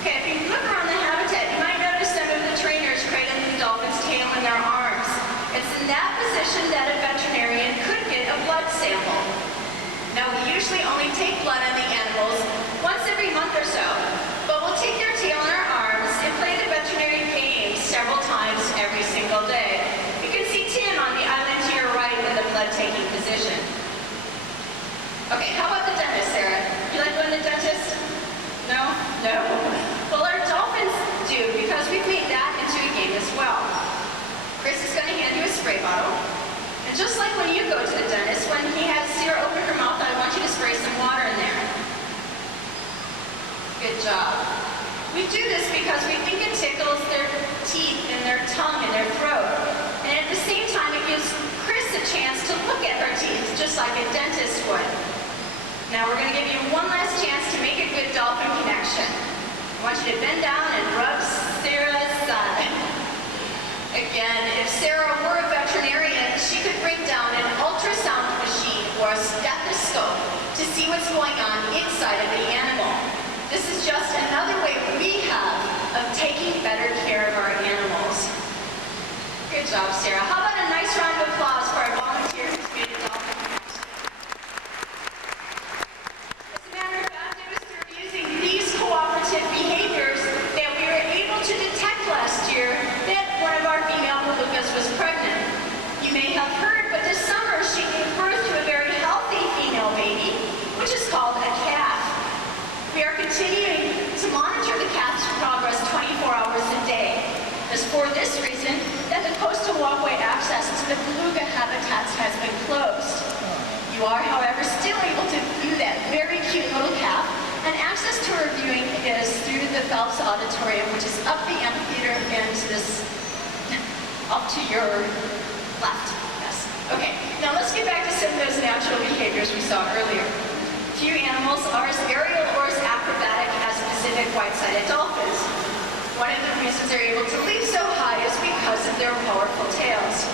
Okay, if you look around the habitat, you might notice some of the trainers cradling the dolphin's tail in their arms. It's in that position that a veterinarian could get a blood sample. Now, we usually only take blood on the animals once every month or so, but we'll take their tail in our arms and play the veterinary game several times every single day. You can see Tim on the island to your right in the blood-taking position. Okay, how about the dentist, Sarah? You like going to the dentist? No? No? Well, our dolphins do, because we've made that into a game as well. Chris is going to hand you a spray bottle. And just like when you go to the dentist, when he has Sarah open her mouth, I want you to spray some water in there. Good job. We do this because we think it tickles their teeth and their tongue and their throat. And at the same time, it gives Chris a chance to look at her teeth, just like a dentist would. Now we're going to give you one last chance to make a good dolphin connection. I want you to bend down and rub Sarah's side. Again, if Sarah were a veterinarian, she could bring down an ultrasound machine or a stethoscope to see what's going on inside of the animal. This is just another way we have of taking better care of our animals. Good job, Sarah. How about a nice round of applause for our volunteer who's made a dolphin connection? As a matter of fact, it was through using these cooperative behaviors that we were able to detect last year that one of our female belugas was pregnant. You may have heard, but this summer she gave birth to a very healthy female baby, which is called a calf. We are continuing to monitor the calf's progress 24 hours a day. It's for this reason that the coastal walkway access to the beluga habitats has been closed. You are, however, still able to view that very cute little calf, and access to her viewing is through the Phelps Auditorium, which is up the amphitheater and to this, up to your left. Yes. Okay, now let's get back to some of those natural behaviors we saw earlier. Few animals are as aerial or as acrobatic as Pacific white-sided dolphins. One of the reasons they're able to leap so high is because of their powerful tails.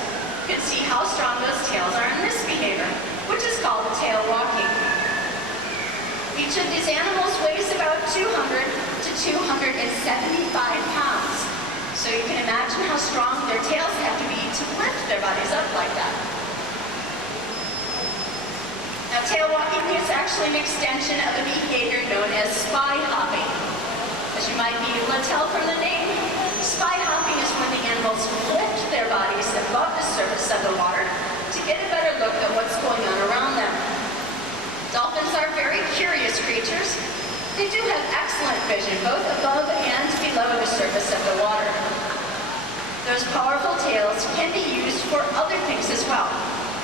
You can see how strong those tails are in this behavior, which is called tail walking. Each of these animals weighs about 200 to 275 pounds. So you can imagine how strong their tails have to be to lift their bodies up like that. Now, tail walking is actually an extension of a behavior known as spy hopping. As you might be able to tell from the name, spy hopping is when the animals lift their bodies above the surface of the water to get a better look at what's going on around them. Dolphins are very curious creatures. They do have excellent vision, both above and below the surface of the water. Those powerful tails can be used for other things as well.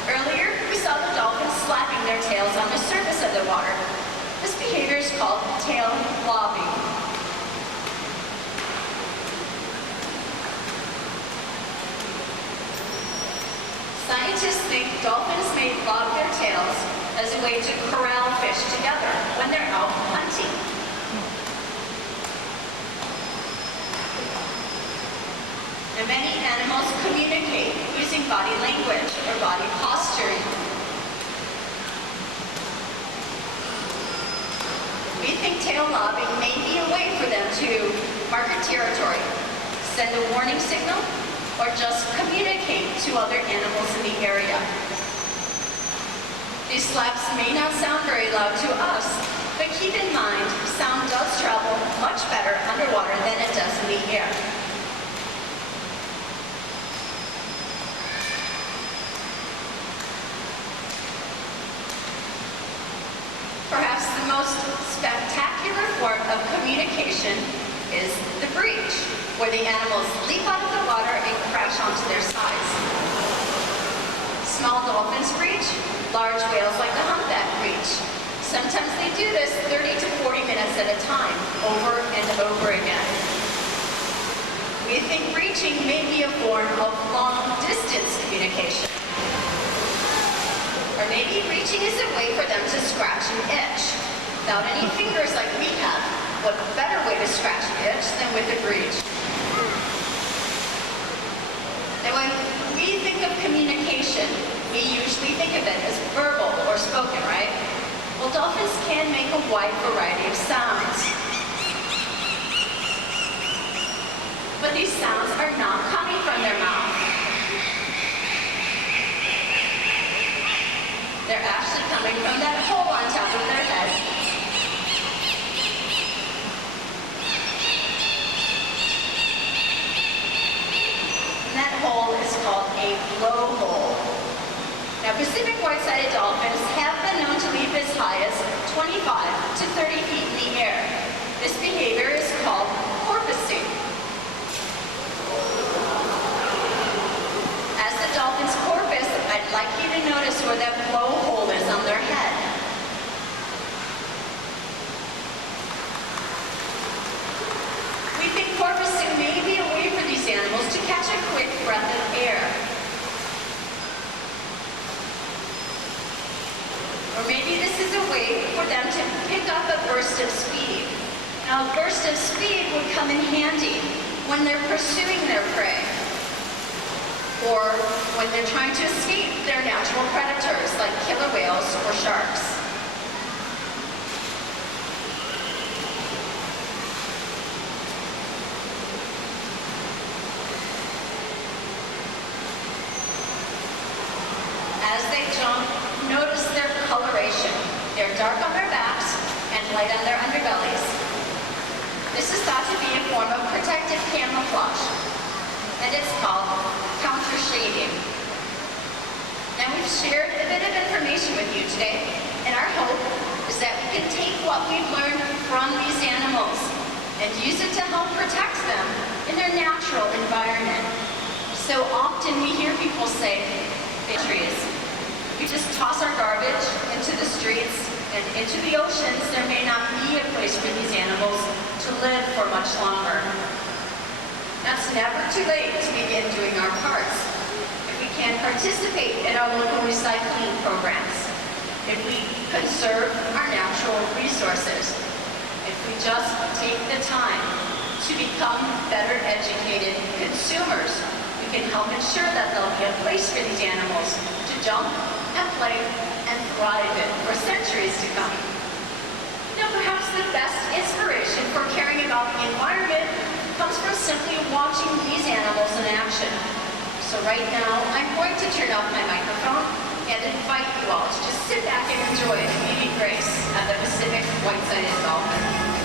Earlier, we saw the dolphins slapping their tails on the surface of the water. This behavior is called tail lobbing. Scientists think dolphins may lob their tails as a way to corral fish together when they're out hunting. And many animals communicate using body language or body posturing. We think tail lobbing may be a way for them to mark a territory, send a warning signal, or just communicate to other animals in the area. These slaps may not sound very loud to us, but keep in mind, sound does travel much better underwater than it does in the air. Perhaps the most spectacular form of communication is the breach, where the animals leap out of the water and crash onto their sides. Small dolphins breach, large whales like the humpback breach. Sometimes they do this 30 to 40 minutes at a time, over and over again. We think breaching may be a form of long-distance communication. Or maybe breaching is a way for them to scratch and itch. Without any fingers like we have, what better way to scratch and itch than with a breach? we think of communication, we usually think of it as verbal or spoken, right? Well, dolphins can make a wide variety of sounds. But these sounds are not coming from their mouth. They're actually coming from that hole on top of their head. And that hole is called a blowhole. Now, Pacific white-sided dolphins have been known to leap as high as 25 to 30 feet in the air. This behavior is called porpoising. As the dolphins porpoise, I'd like you to notice where that blowhole is on their head. We think porpoising may be a way for these animals to catch a quick breath of air. Or maybe this is a way for them to pick up a burst of speed. Now, a burst of speed would come in handy when they're pursuing their prey, or when they're trying to escape their natural predators like killer whales or sharks. As they jump, notice their coloration. They're dark on their backs and light on their underbellies. This is thought to be a form of protective camouflage, and it's called counter-shading. Now, we've shared a bit of information with you today, and our hope is that we can take what we've learned from these animals and use it to help protect them in their natural environment. So often we hear people say, trees. We just toss our garbage into the streets and into the oceans. There may not be a place for these animals to live for much longer. It's never too late to begin doing our parts. If we can participate in our local recycling programs, if we conserve our natural resources, if we just take the time to become better educated consumers, we can help ensure that there'll be a place for these animals to jump and play and thrive in for centuries to come. Now, perhaps the best inspiration for caring about the environment comes from simply watching these animals in action. So right now, I'm going to turn off my microphone and invite you all to just sit back and enjoy the beauty and grace of the Pacific white-sided dolphin.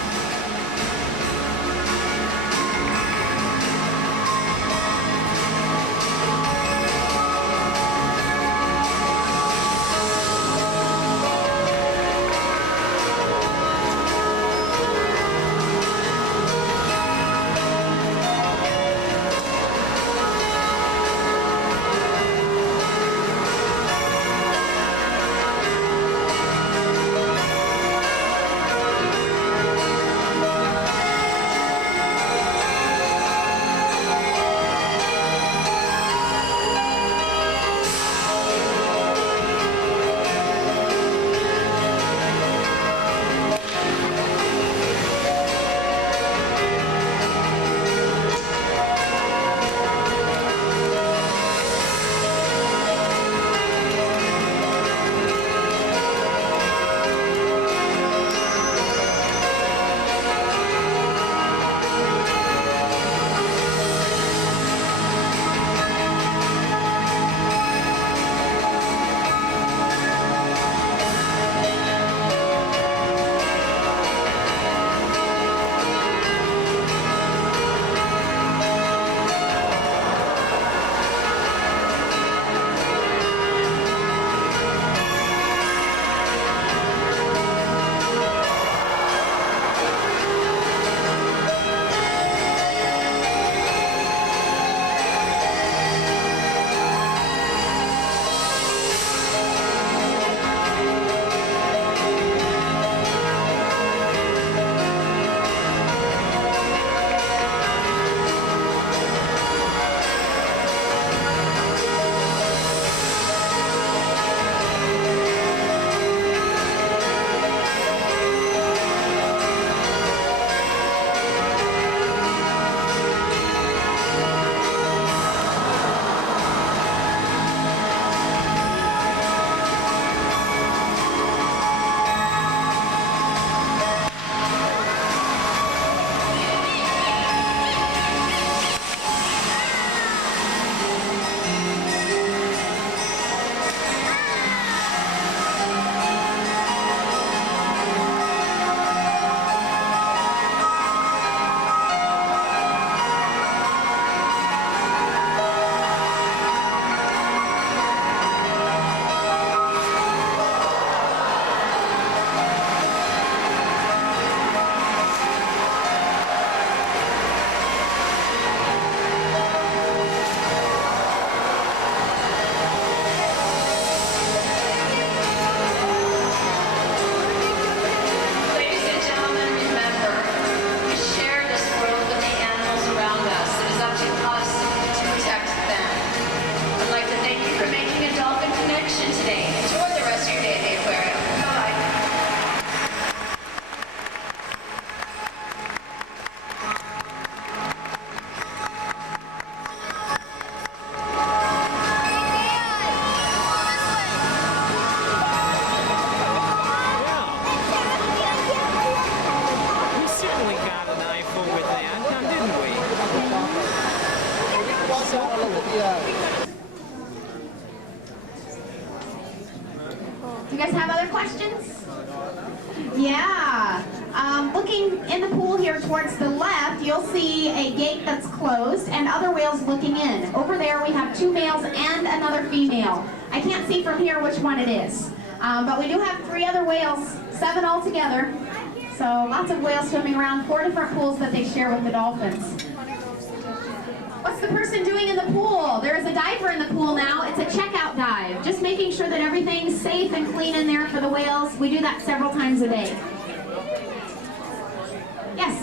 Yeah. Looking in the pool here towards the left, you'll see a gate that's closed and other whales looking in. Over there we have 2 males and another female. I can't see from here which one it is. But we do have 3 other whales, 7 altogether. So lots of whales swimming around, 4 different pools that they share with the dolphins. What's the person doing in the pool? There is a diver in the pool now. It's a checkout dive. Just making sure that everything's safe and clean in there for the whales. We do that several times a day. Yes?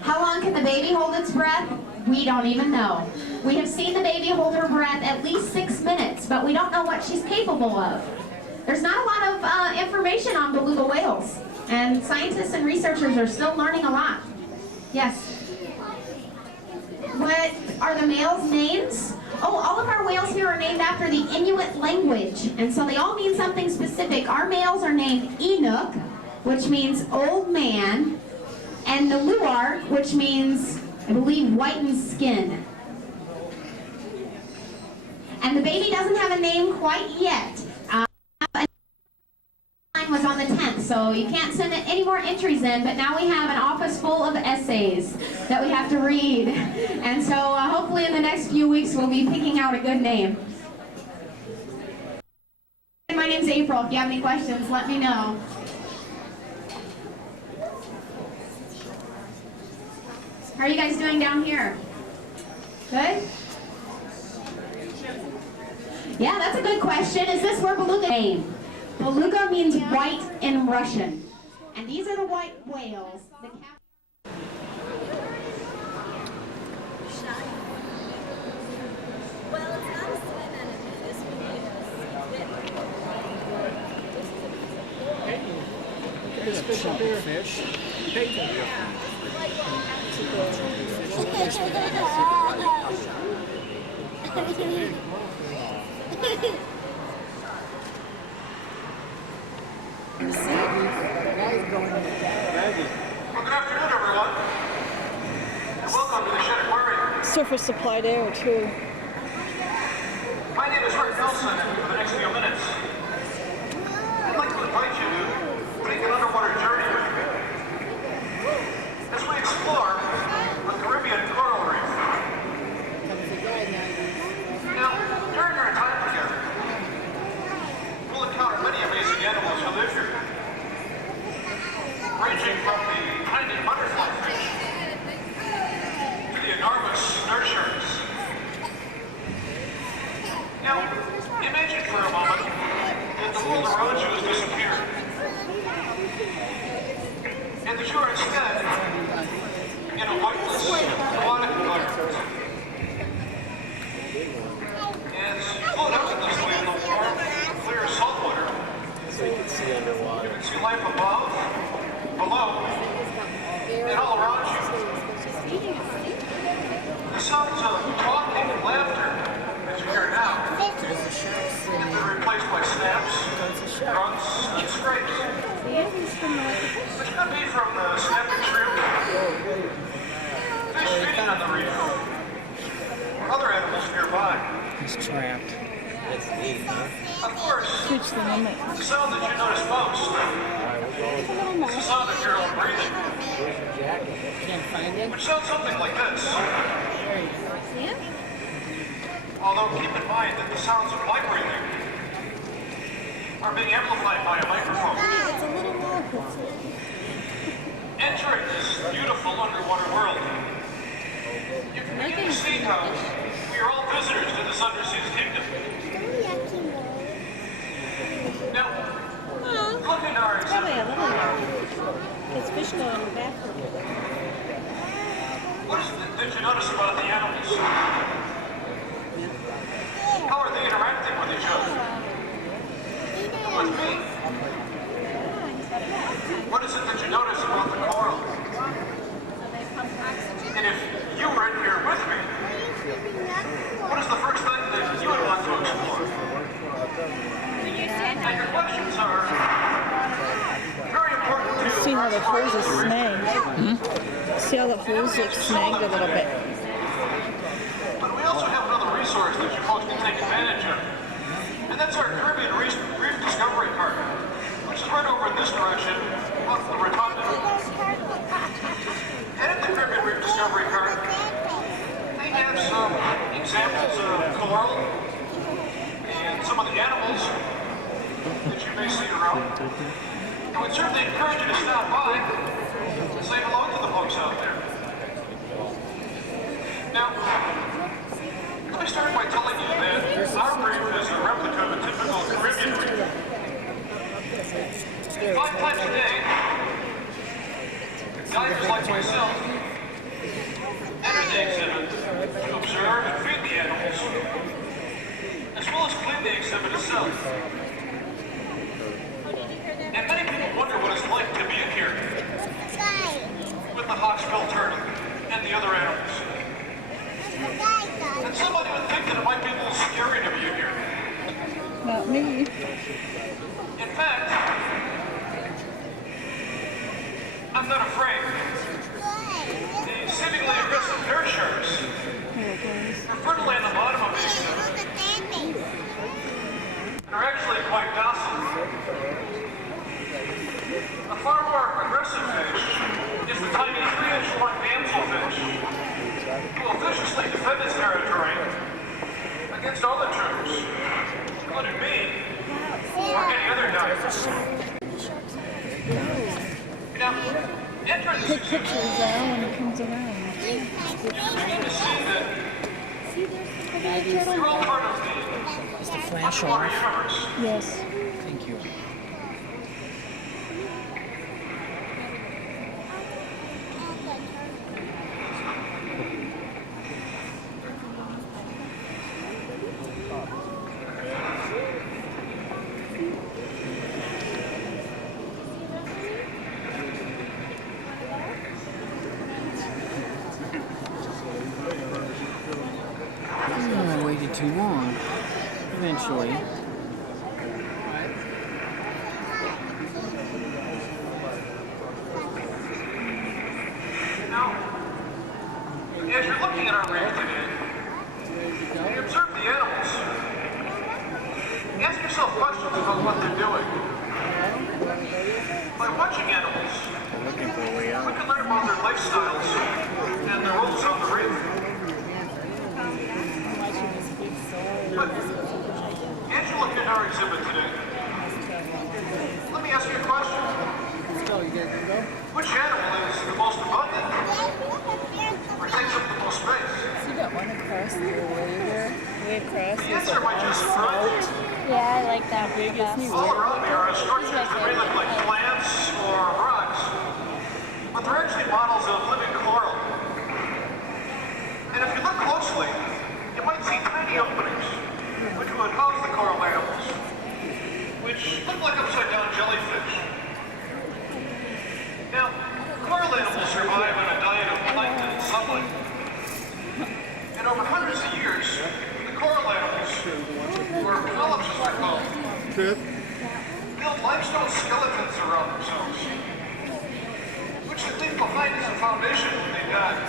How long can the baby hold its breath? We don't even know. We have seen the baby hold her breath at least 6 minutes, but we don't know what she's capable of. There's not a lot of information on beluga whales, and scientists and researchers are still learning a lot. Yes? What are the males' names? Oh, all of our whales here are named after the Inuit language, and so they all mean something specific. Our males are named Enoch, which means old man, and Naluar, which means, I believe, whitened skin. And the baby doesn't have a name quite yet. Was on the 10th, so you can't send any more entries in, but now we have an office full of essays that we have to read, and so hopefully in the next few weeks we'll be picking out a good name. My name's April. If you have any questions, let me know. How are you guys doing down here? Good? Yeah, that's a good question. Is this where beluga came? Beluga means white in Russian. And these are the white whales. The Well, it's not a swim enemy. This one is. There's a fish up there. Fish. Well, good afternoon, everyone. And welcome to the Shedd Aquarium. Surface supplied air too. My name is Rick Nelson, and for the next few minutes, I'd like to invite you to take an underwater journey with me as we explore the Caribbean coral reef. Now, during our time together, we'll encounter many amazing animals who live here, ranging from the tiny butterfly fish to the enormous nurse sharks. Now, imagine for a moment that the world around you has disappeared, and that you are instead in a whiteless aquatic environment. As you float effortlessly in the warm, clear salt water, you can see life above, below, and all around you. The sounds of talking and laughter that you hear now have been replaced by snaps, grunts, and scrapes. Which could be from the snapping shrimp, fish feeding on the reef, or other animals nearby. He's trapped. Of course, the sound that you notice most is the sound of your own breathing, which sounds something like this. Although keep in mind that the sounds of my breathing are being amplified by a microphone. Entering this beautiful underwater world, you can begin to see how we are all visitors to this undersea kingdom. Now, look at our exhibit. There's fish going in the bathroom. What is it that you notice about the animals? How are they interacting with each other? With me? What is it that you notice about the coral? And if you were in here with me, what is the first thing that you would want to explore? And your questions are very important to See how the hose is snagged. See how the hose looks snagged a little bit. But we also have another resource that you folks can take advantage of. And that's our Caribbean Reef Discovery Card, which is off the rotunda. And at the Caribbean Reef Discovery Card, they have some examples of coral and some of the animals that you may see around. I would certainly encourage you to stop by and say hello to the folks out there. Now, let me start by telling you that our reef is a replica of a typical Caribbean reef. 5 times a day, divers like myself enter the exhibit to observe and feed the animals, as well as clean the exhibit itself. And many people wonder what it's like to be in here with the hawksbill turtle and the other animals. And somebody would think that it might be a little scary to be in here. Not me. In fact, I'm not afraid. The seemingly aggressive bear sharks are fertile at the bottom of the exhibit and are actually quite docile. A far more aggressive fish is the tiny 3-inch long damselfish, who will viciously defend its territory against all intruders, including me or any other diver. Now, entering this exhibit, Pictures out when it comes around. you begin to see that you're all part of the underwater universe. Yes. Thank you. I waited too long. Eventually. Now, as you're looking at our reef today, you observe the animals. Ask yourself questions about what they're doing. By watching animals, we can learn about their lifestyles and their roles on the reef. But as you look at our exhibit today, let me ask you a question. Which animal is the most abundant or takes up the most space? See that one across the way there? Way across. The answer might just surprise you. Yeah, I like that big, isn't it? All around me are structures that may look like plants or rocks, but they're actually models of living coral. And if you look closely, you might see tiny openings, which would house the coral animals, which look like upside-down jellyfish. Now, coral animals survive on a diet of plankton and sunlight. And over hundreds of years, the coral animals, or polyps as they're called, build limestone skeletons around themselves, which they leave behind as a foundation when they die.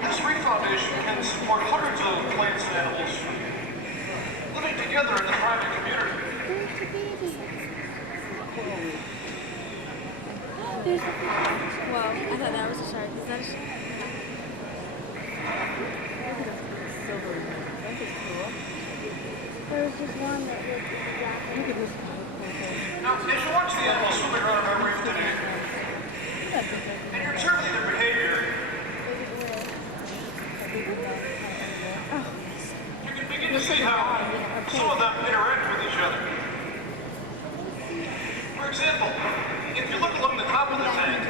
This reef foundation can support hundreds of plants and animals living together in the thriving community. Wow, I thought that was a shark. Is that a shark? There was just one that was exactly. Now, as you watch the animals swimming around our reef today, and you're observing their behavior, you can begin to see how some of them interact with each other. For example, if you look along the top of the tank,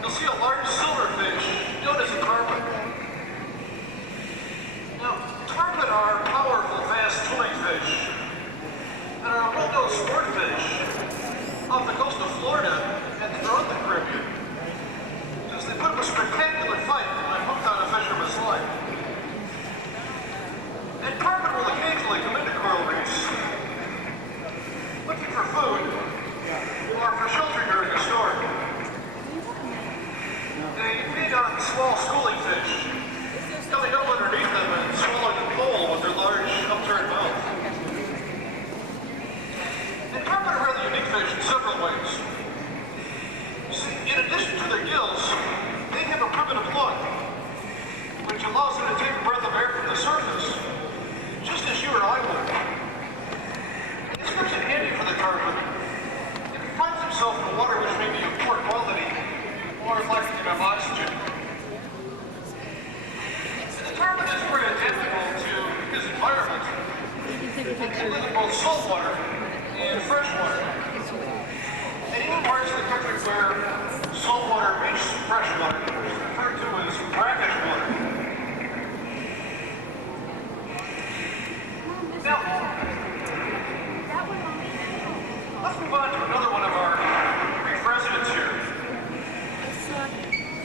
you'll see a large silverfish known as a tarpon. Now, tarpon are powerful, fast swimming fish and are a well-known sport fish off the coast of Florida and throughout the Caribbean, because they put up a spectacular fight when hooked on a fisherman's line. And tarpon will occasionally come into coral reefs looking for food or for shelter during a storm. They feed on small schooling fish, coming up underneath them and swallowing the pole with their large upturned mouth. And tarpon are rather unique parrotfish in several ways. You see, in addition to their gills, they have a primitive lung, which allows them to take a breath of air from the surface, just as you or I would. This comes in handy for the tarpon if he finds himself in water which may be of poor quality or lacking enough oxygen. And the tarpon is very adaptable to his environment. They live in both saltwater and freshwater. And even parts of the country where saltwater meets freshwater is referred to as brackish water. Now, let's move on to another one of our reef residents here.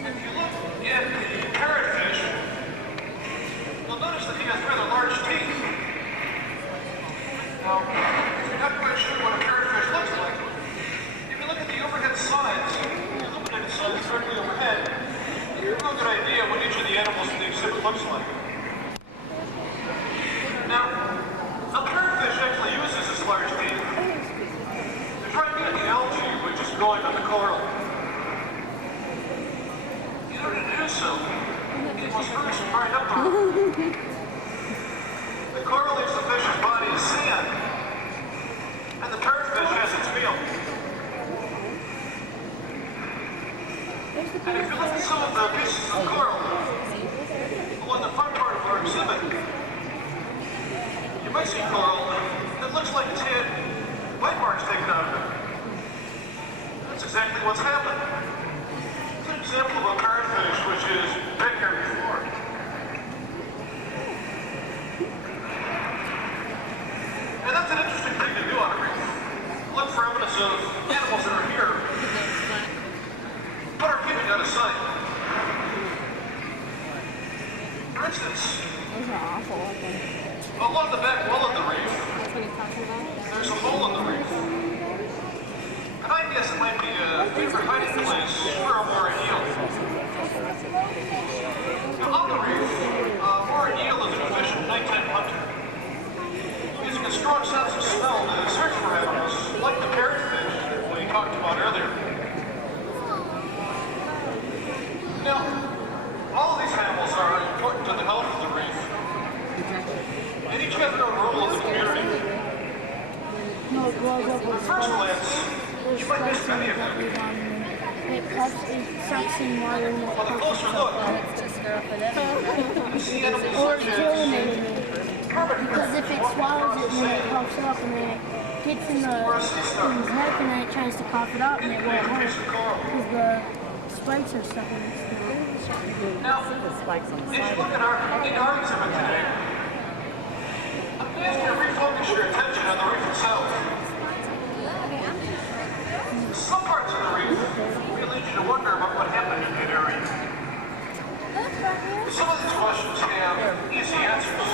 If you look at the parrotfish, you'll notice that he has rather large teeth. Now, if you're not quite sure what a parrotfish looks like, if you look at the overhead sides, the illuminated sides directly overhead, you get a real good idea what each of the animals in the exhibit looks like. Now, a parrotfish actually uses his large teeth to try and get the algae which is growing on the coral. In order to do so, it must first grind up the root. The coral leaves the fish's body as sand, and the parrotfish has its meal. And if you look at some of the pieces of coral along the front part of our exhibit, you might see coral that looks like it's had bite marks taken out of it. That's exactly what's happened. It's an example of a parrotfish which is been here before. And that's an interesting thing to do on a reef. Look for evidence of animals that are here, but are keeping out of sight. For instance, Those are awful. along the back wall of the reef, That's what he's talking about? there's a hole in the reef. And I guess it might be a favorite hiding place for a moray eel. Now, on the reef, a moray eel is an efficient nighttime hunter, using a strong sense of smell to search for animals like the parrotfish that we talked about earlier. Now, all of these animals are important to the health of the reef, and each has their own role in the community. No, it blows up with First glance, there's you might miss spikes many of that them. leave on them. It cuts, it sucks in water and it On a cuts closer itself look, out. It's just for them. you see animals Or such it's as eliminating it. Because if it swallows it, then it puffs up and then it gets in the thing's neck and then it tries to cough it out and it won't work. Because the spikes are stuck in its throat. Now, if you look at our exhibit today, I'm going to ask you to refocus your attention on the reef itself. Some parts of the reef will lead you to wonder about what happened in that area. Some of these questions have easy answers,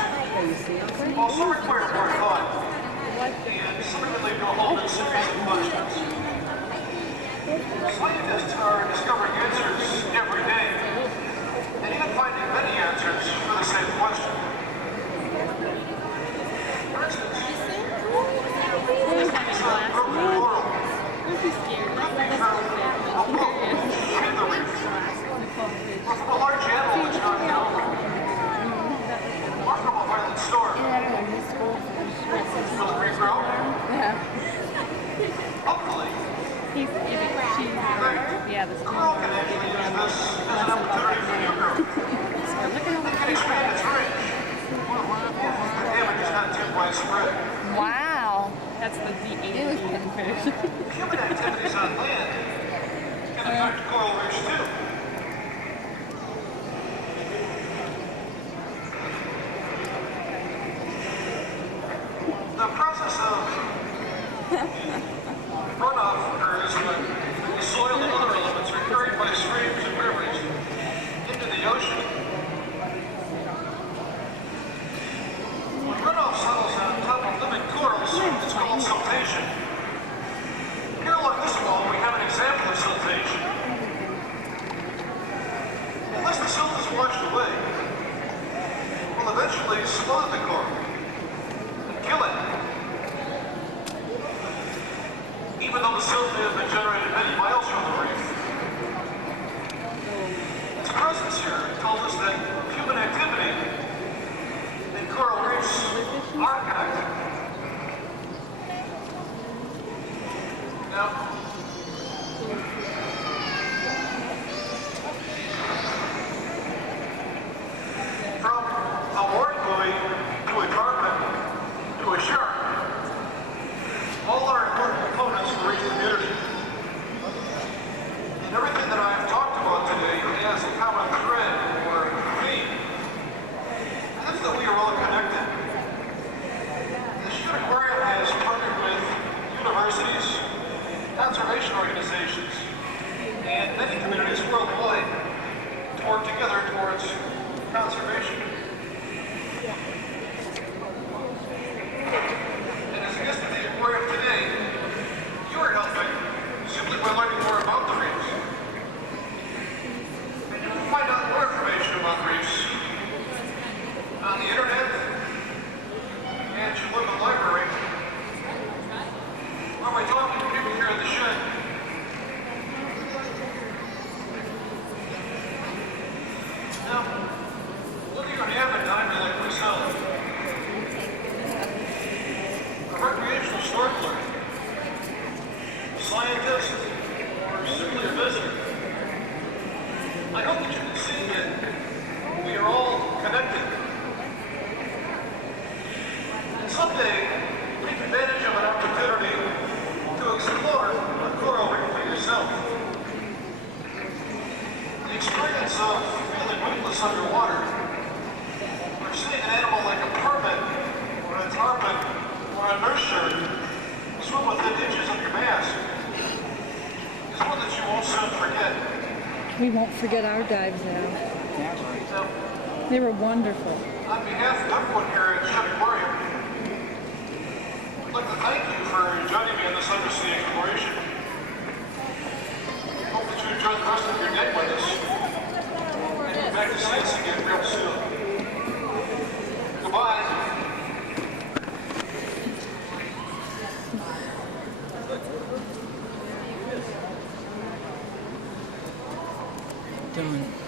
while some require more thought, and some can lead to a whole new series of questions. Scientists are discovering answers every day, and even finding many answers for the same question. For instance, broken coral could be found a boat in the reef, or from a large animal which got killed, or from a violent storm. Will it regrow? Hopefully. The coral can actually use this as an opportunity for new growth. It can expand its range. The damage is not too widespread. Wow. That's the D8 fish. Human activities on land can affect coral reefs too. The process of runoff occurs when the soil and other elements are carried by streams and rivers into the ocean. When runoff settles on top of living corals, it's called siltation. Here along this wall, we have an example of siltation. Unless the silt is washed away, we'll eventually swallow the coral and kill it. even though the silt may have been generated many miles from the reef. Its presence here tells us that human activity and coral reefs are connected. Now, from a mooring buoy to a tarpon to a shark, all are important components of the reef community. And everything that I have talked about today has a common thread or theme. And that's that we are all connected. The Shedd Aquarium has partnered with universities, conservation organizations, and many communities worldwide to work together towards conservation. And as a guest of the aquarium today, you are helping simply by learning more about the reefs. And you can find out more information about reefs on the internet and your local library, or by talking to people here at the shed. Now, whether you're an avid diver like myself, a recreational snorkeler, a scientist, or simply a visitor, I hope that you can see that we are all connected. And someday, take advantage of an opportunity to explore a coral reef for yourself. The experience of feeling weightless underwater, or seeing an animal like a permit, or a tarpon, or a nurse shark swim within inches of your mask, is one that you won't soon forget. We won't forget our dives now. Now, They were wonderful. on behalf of everyone here at Shedd Aquarium, I'd like to thank you for joining me in this undersea exploration. Hope that you enjoy the rest of your day with us. And come back to see us again real soon. Goodbye. Done.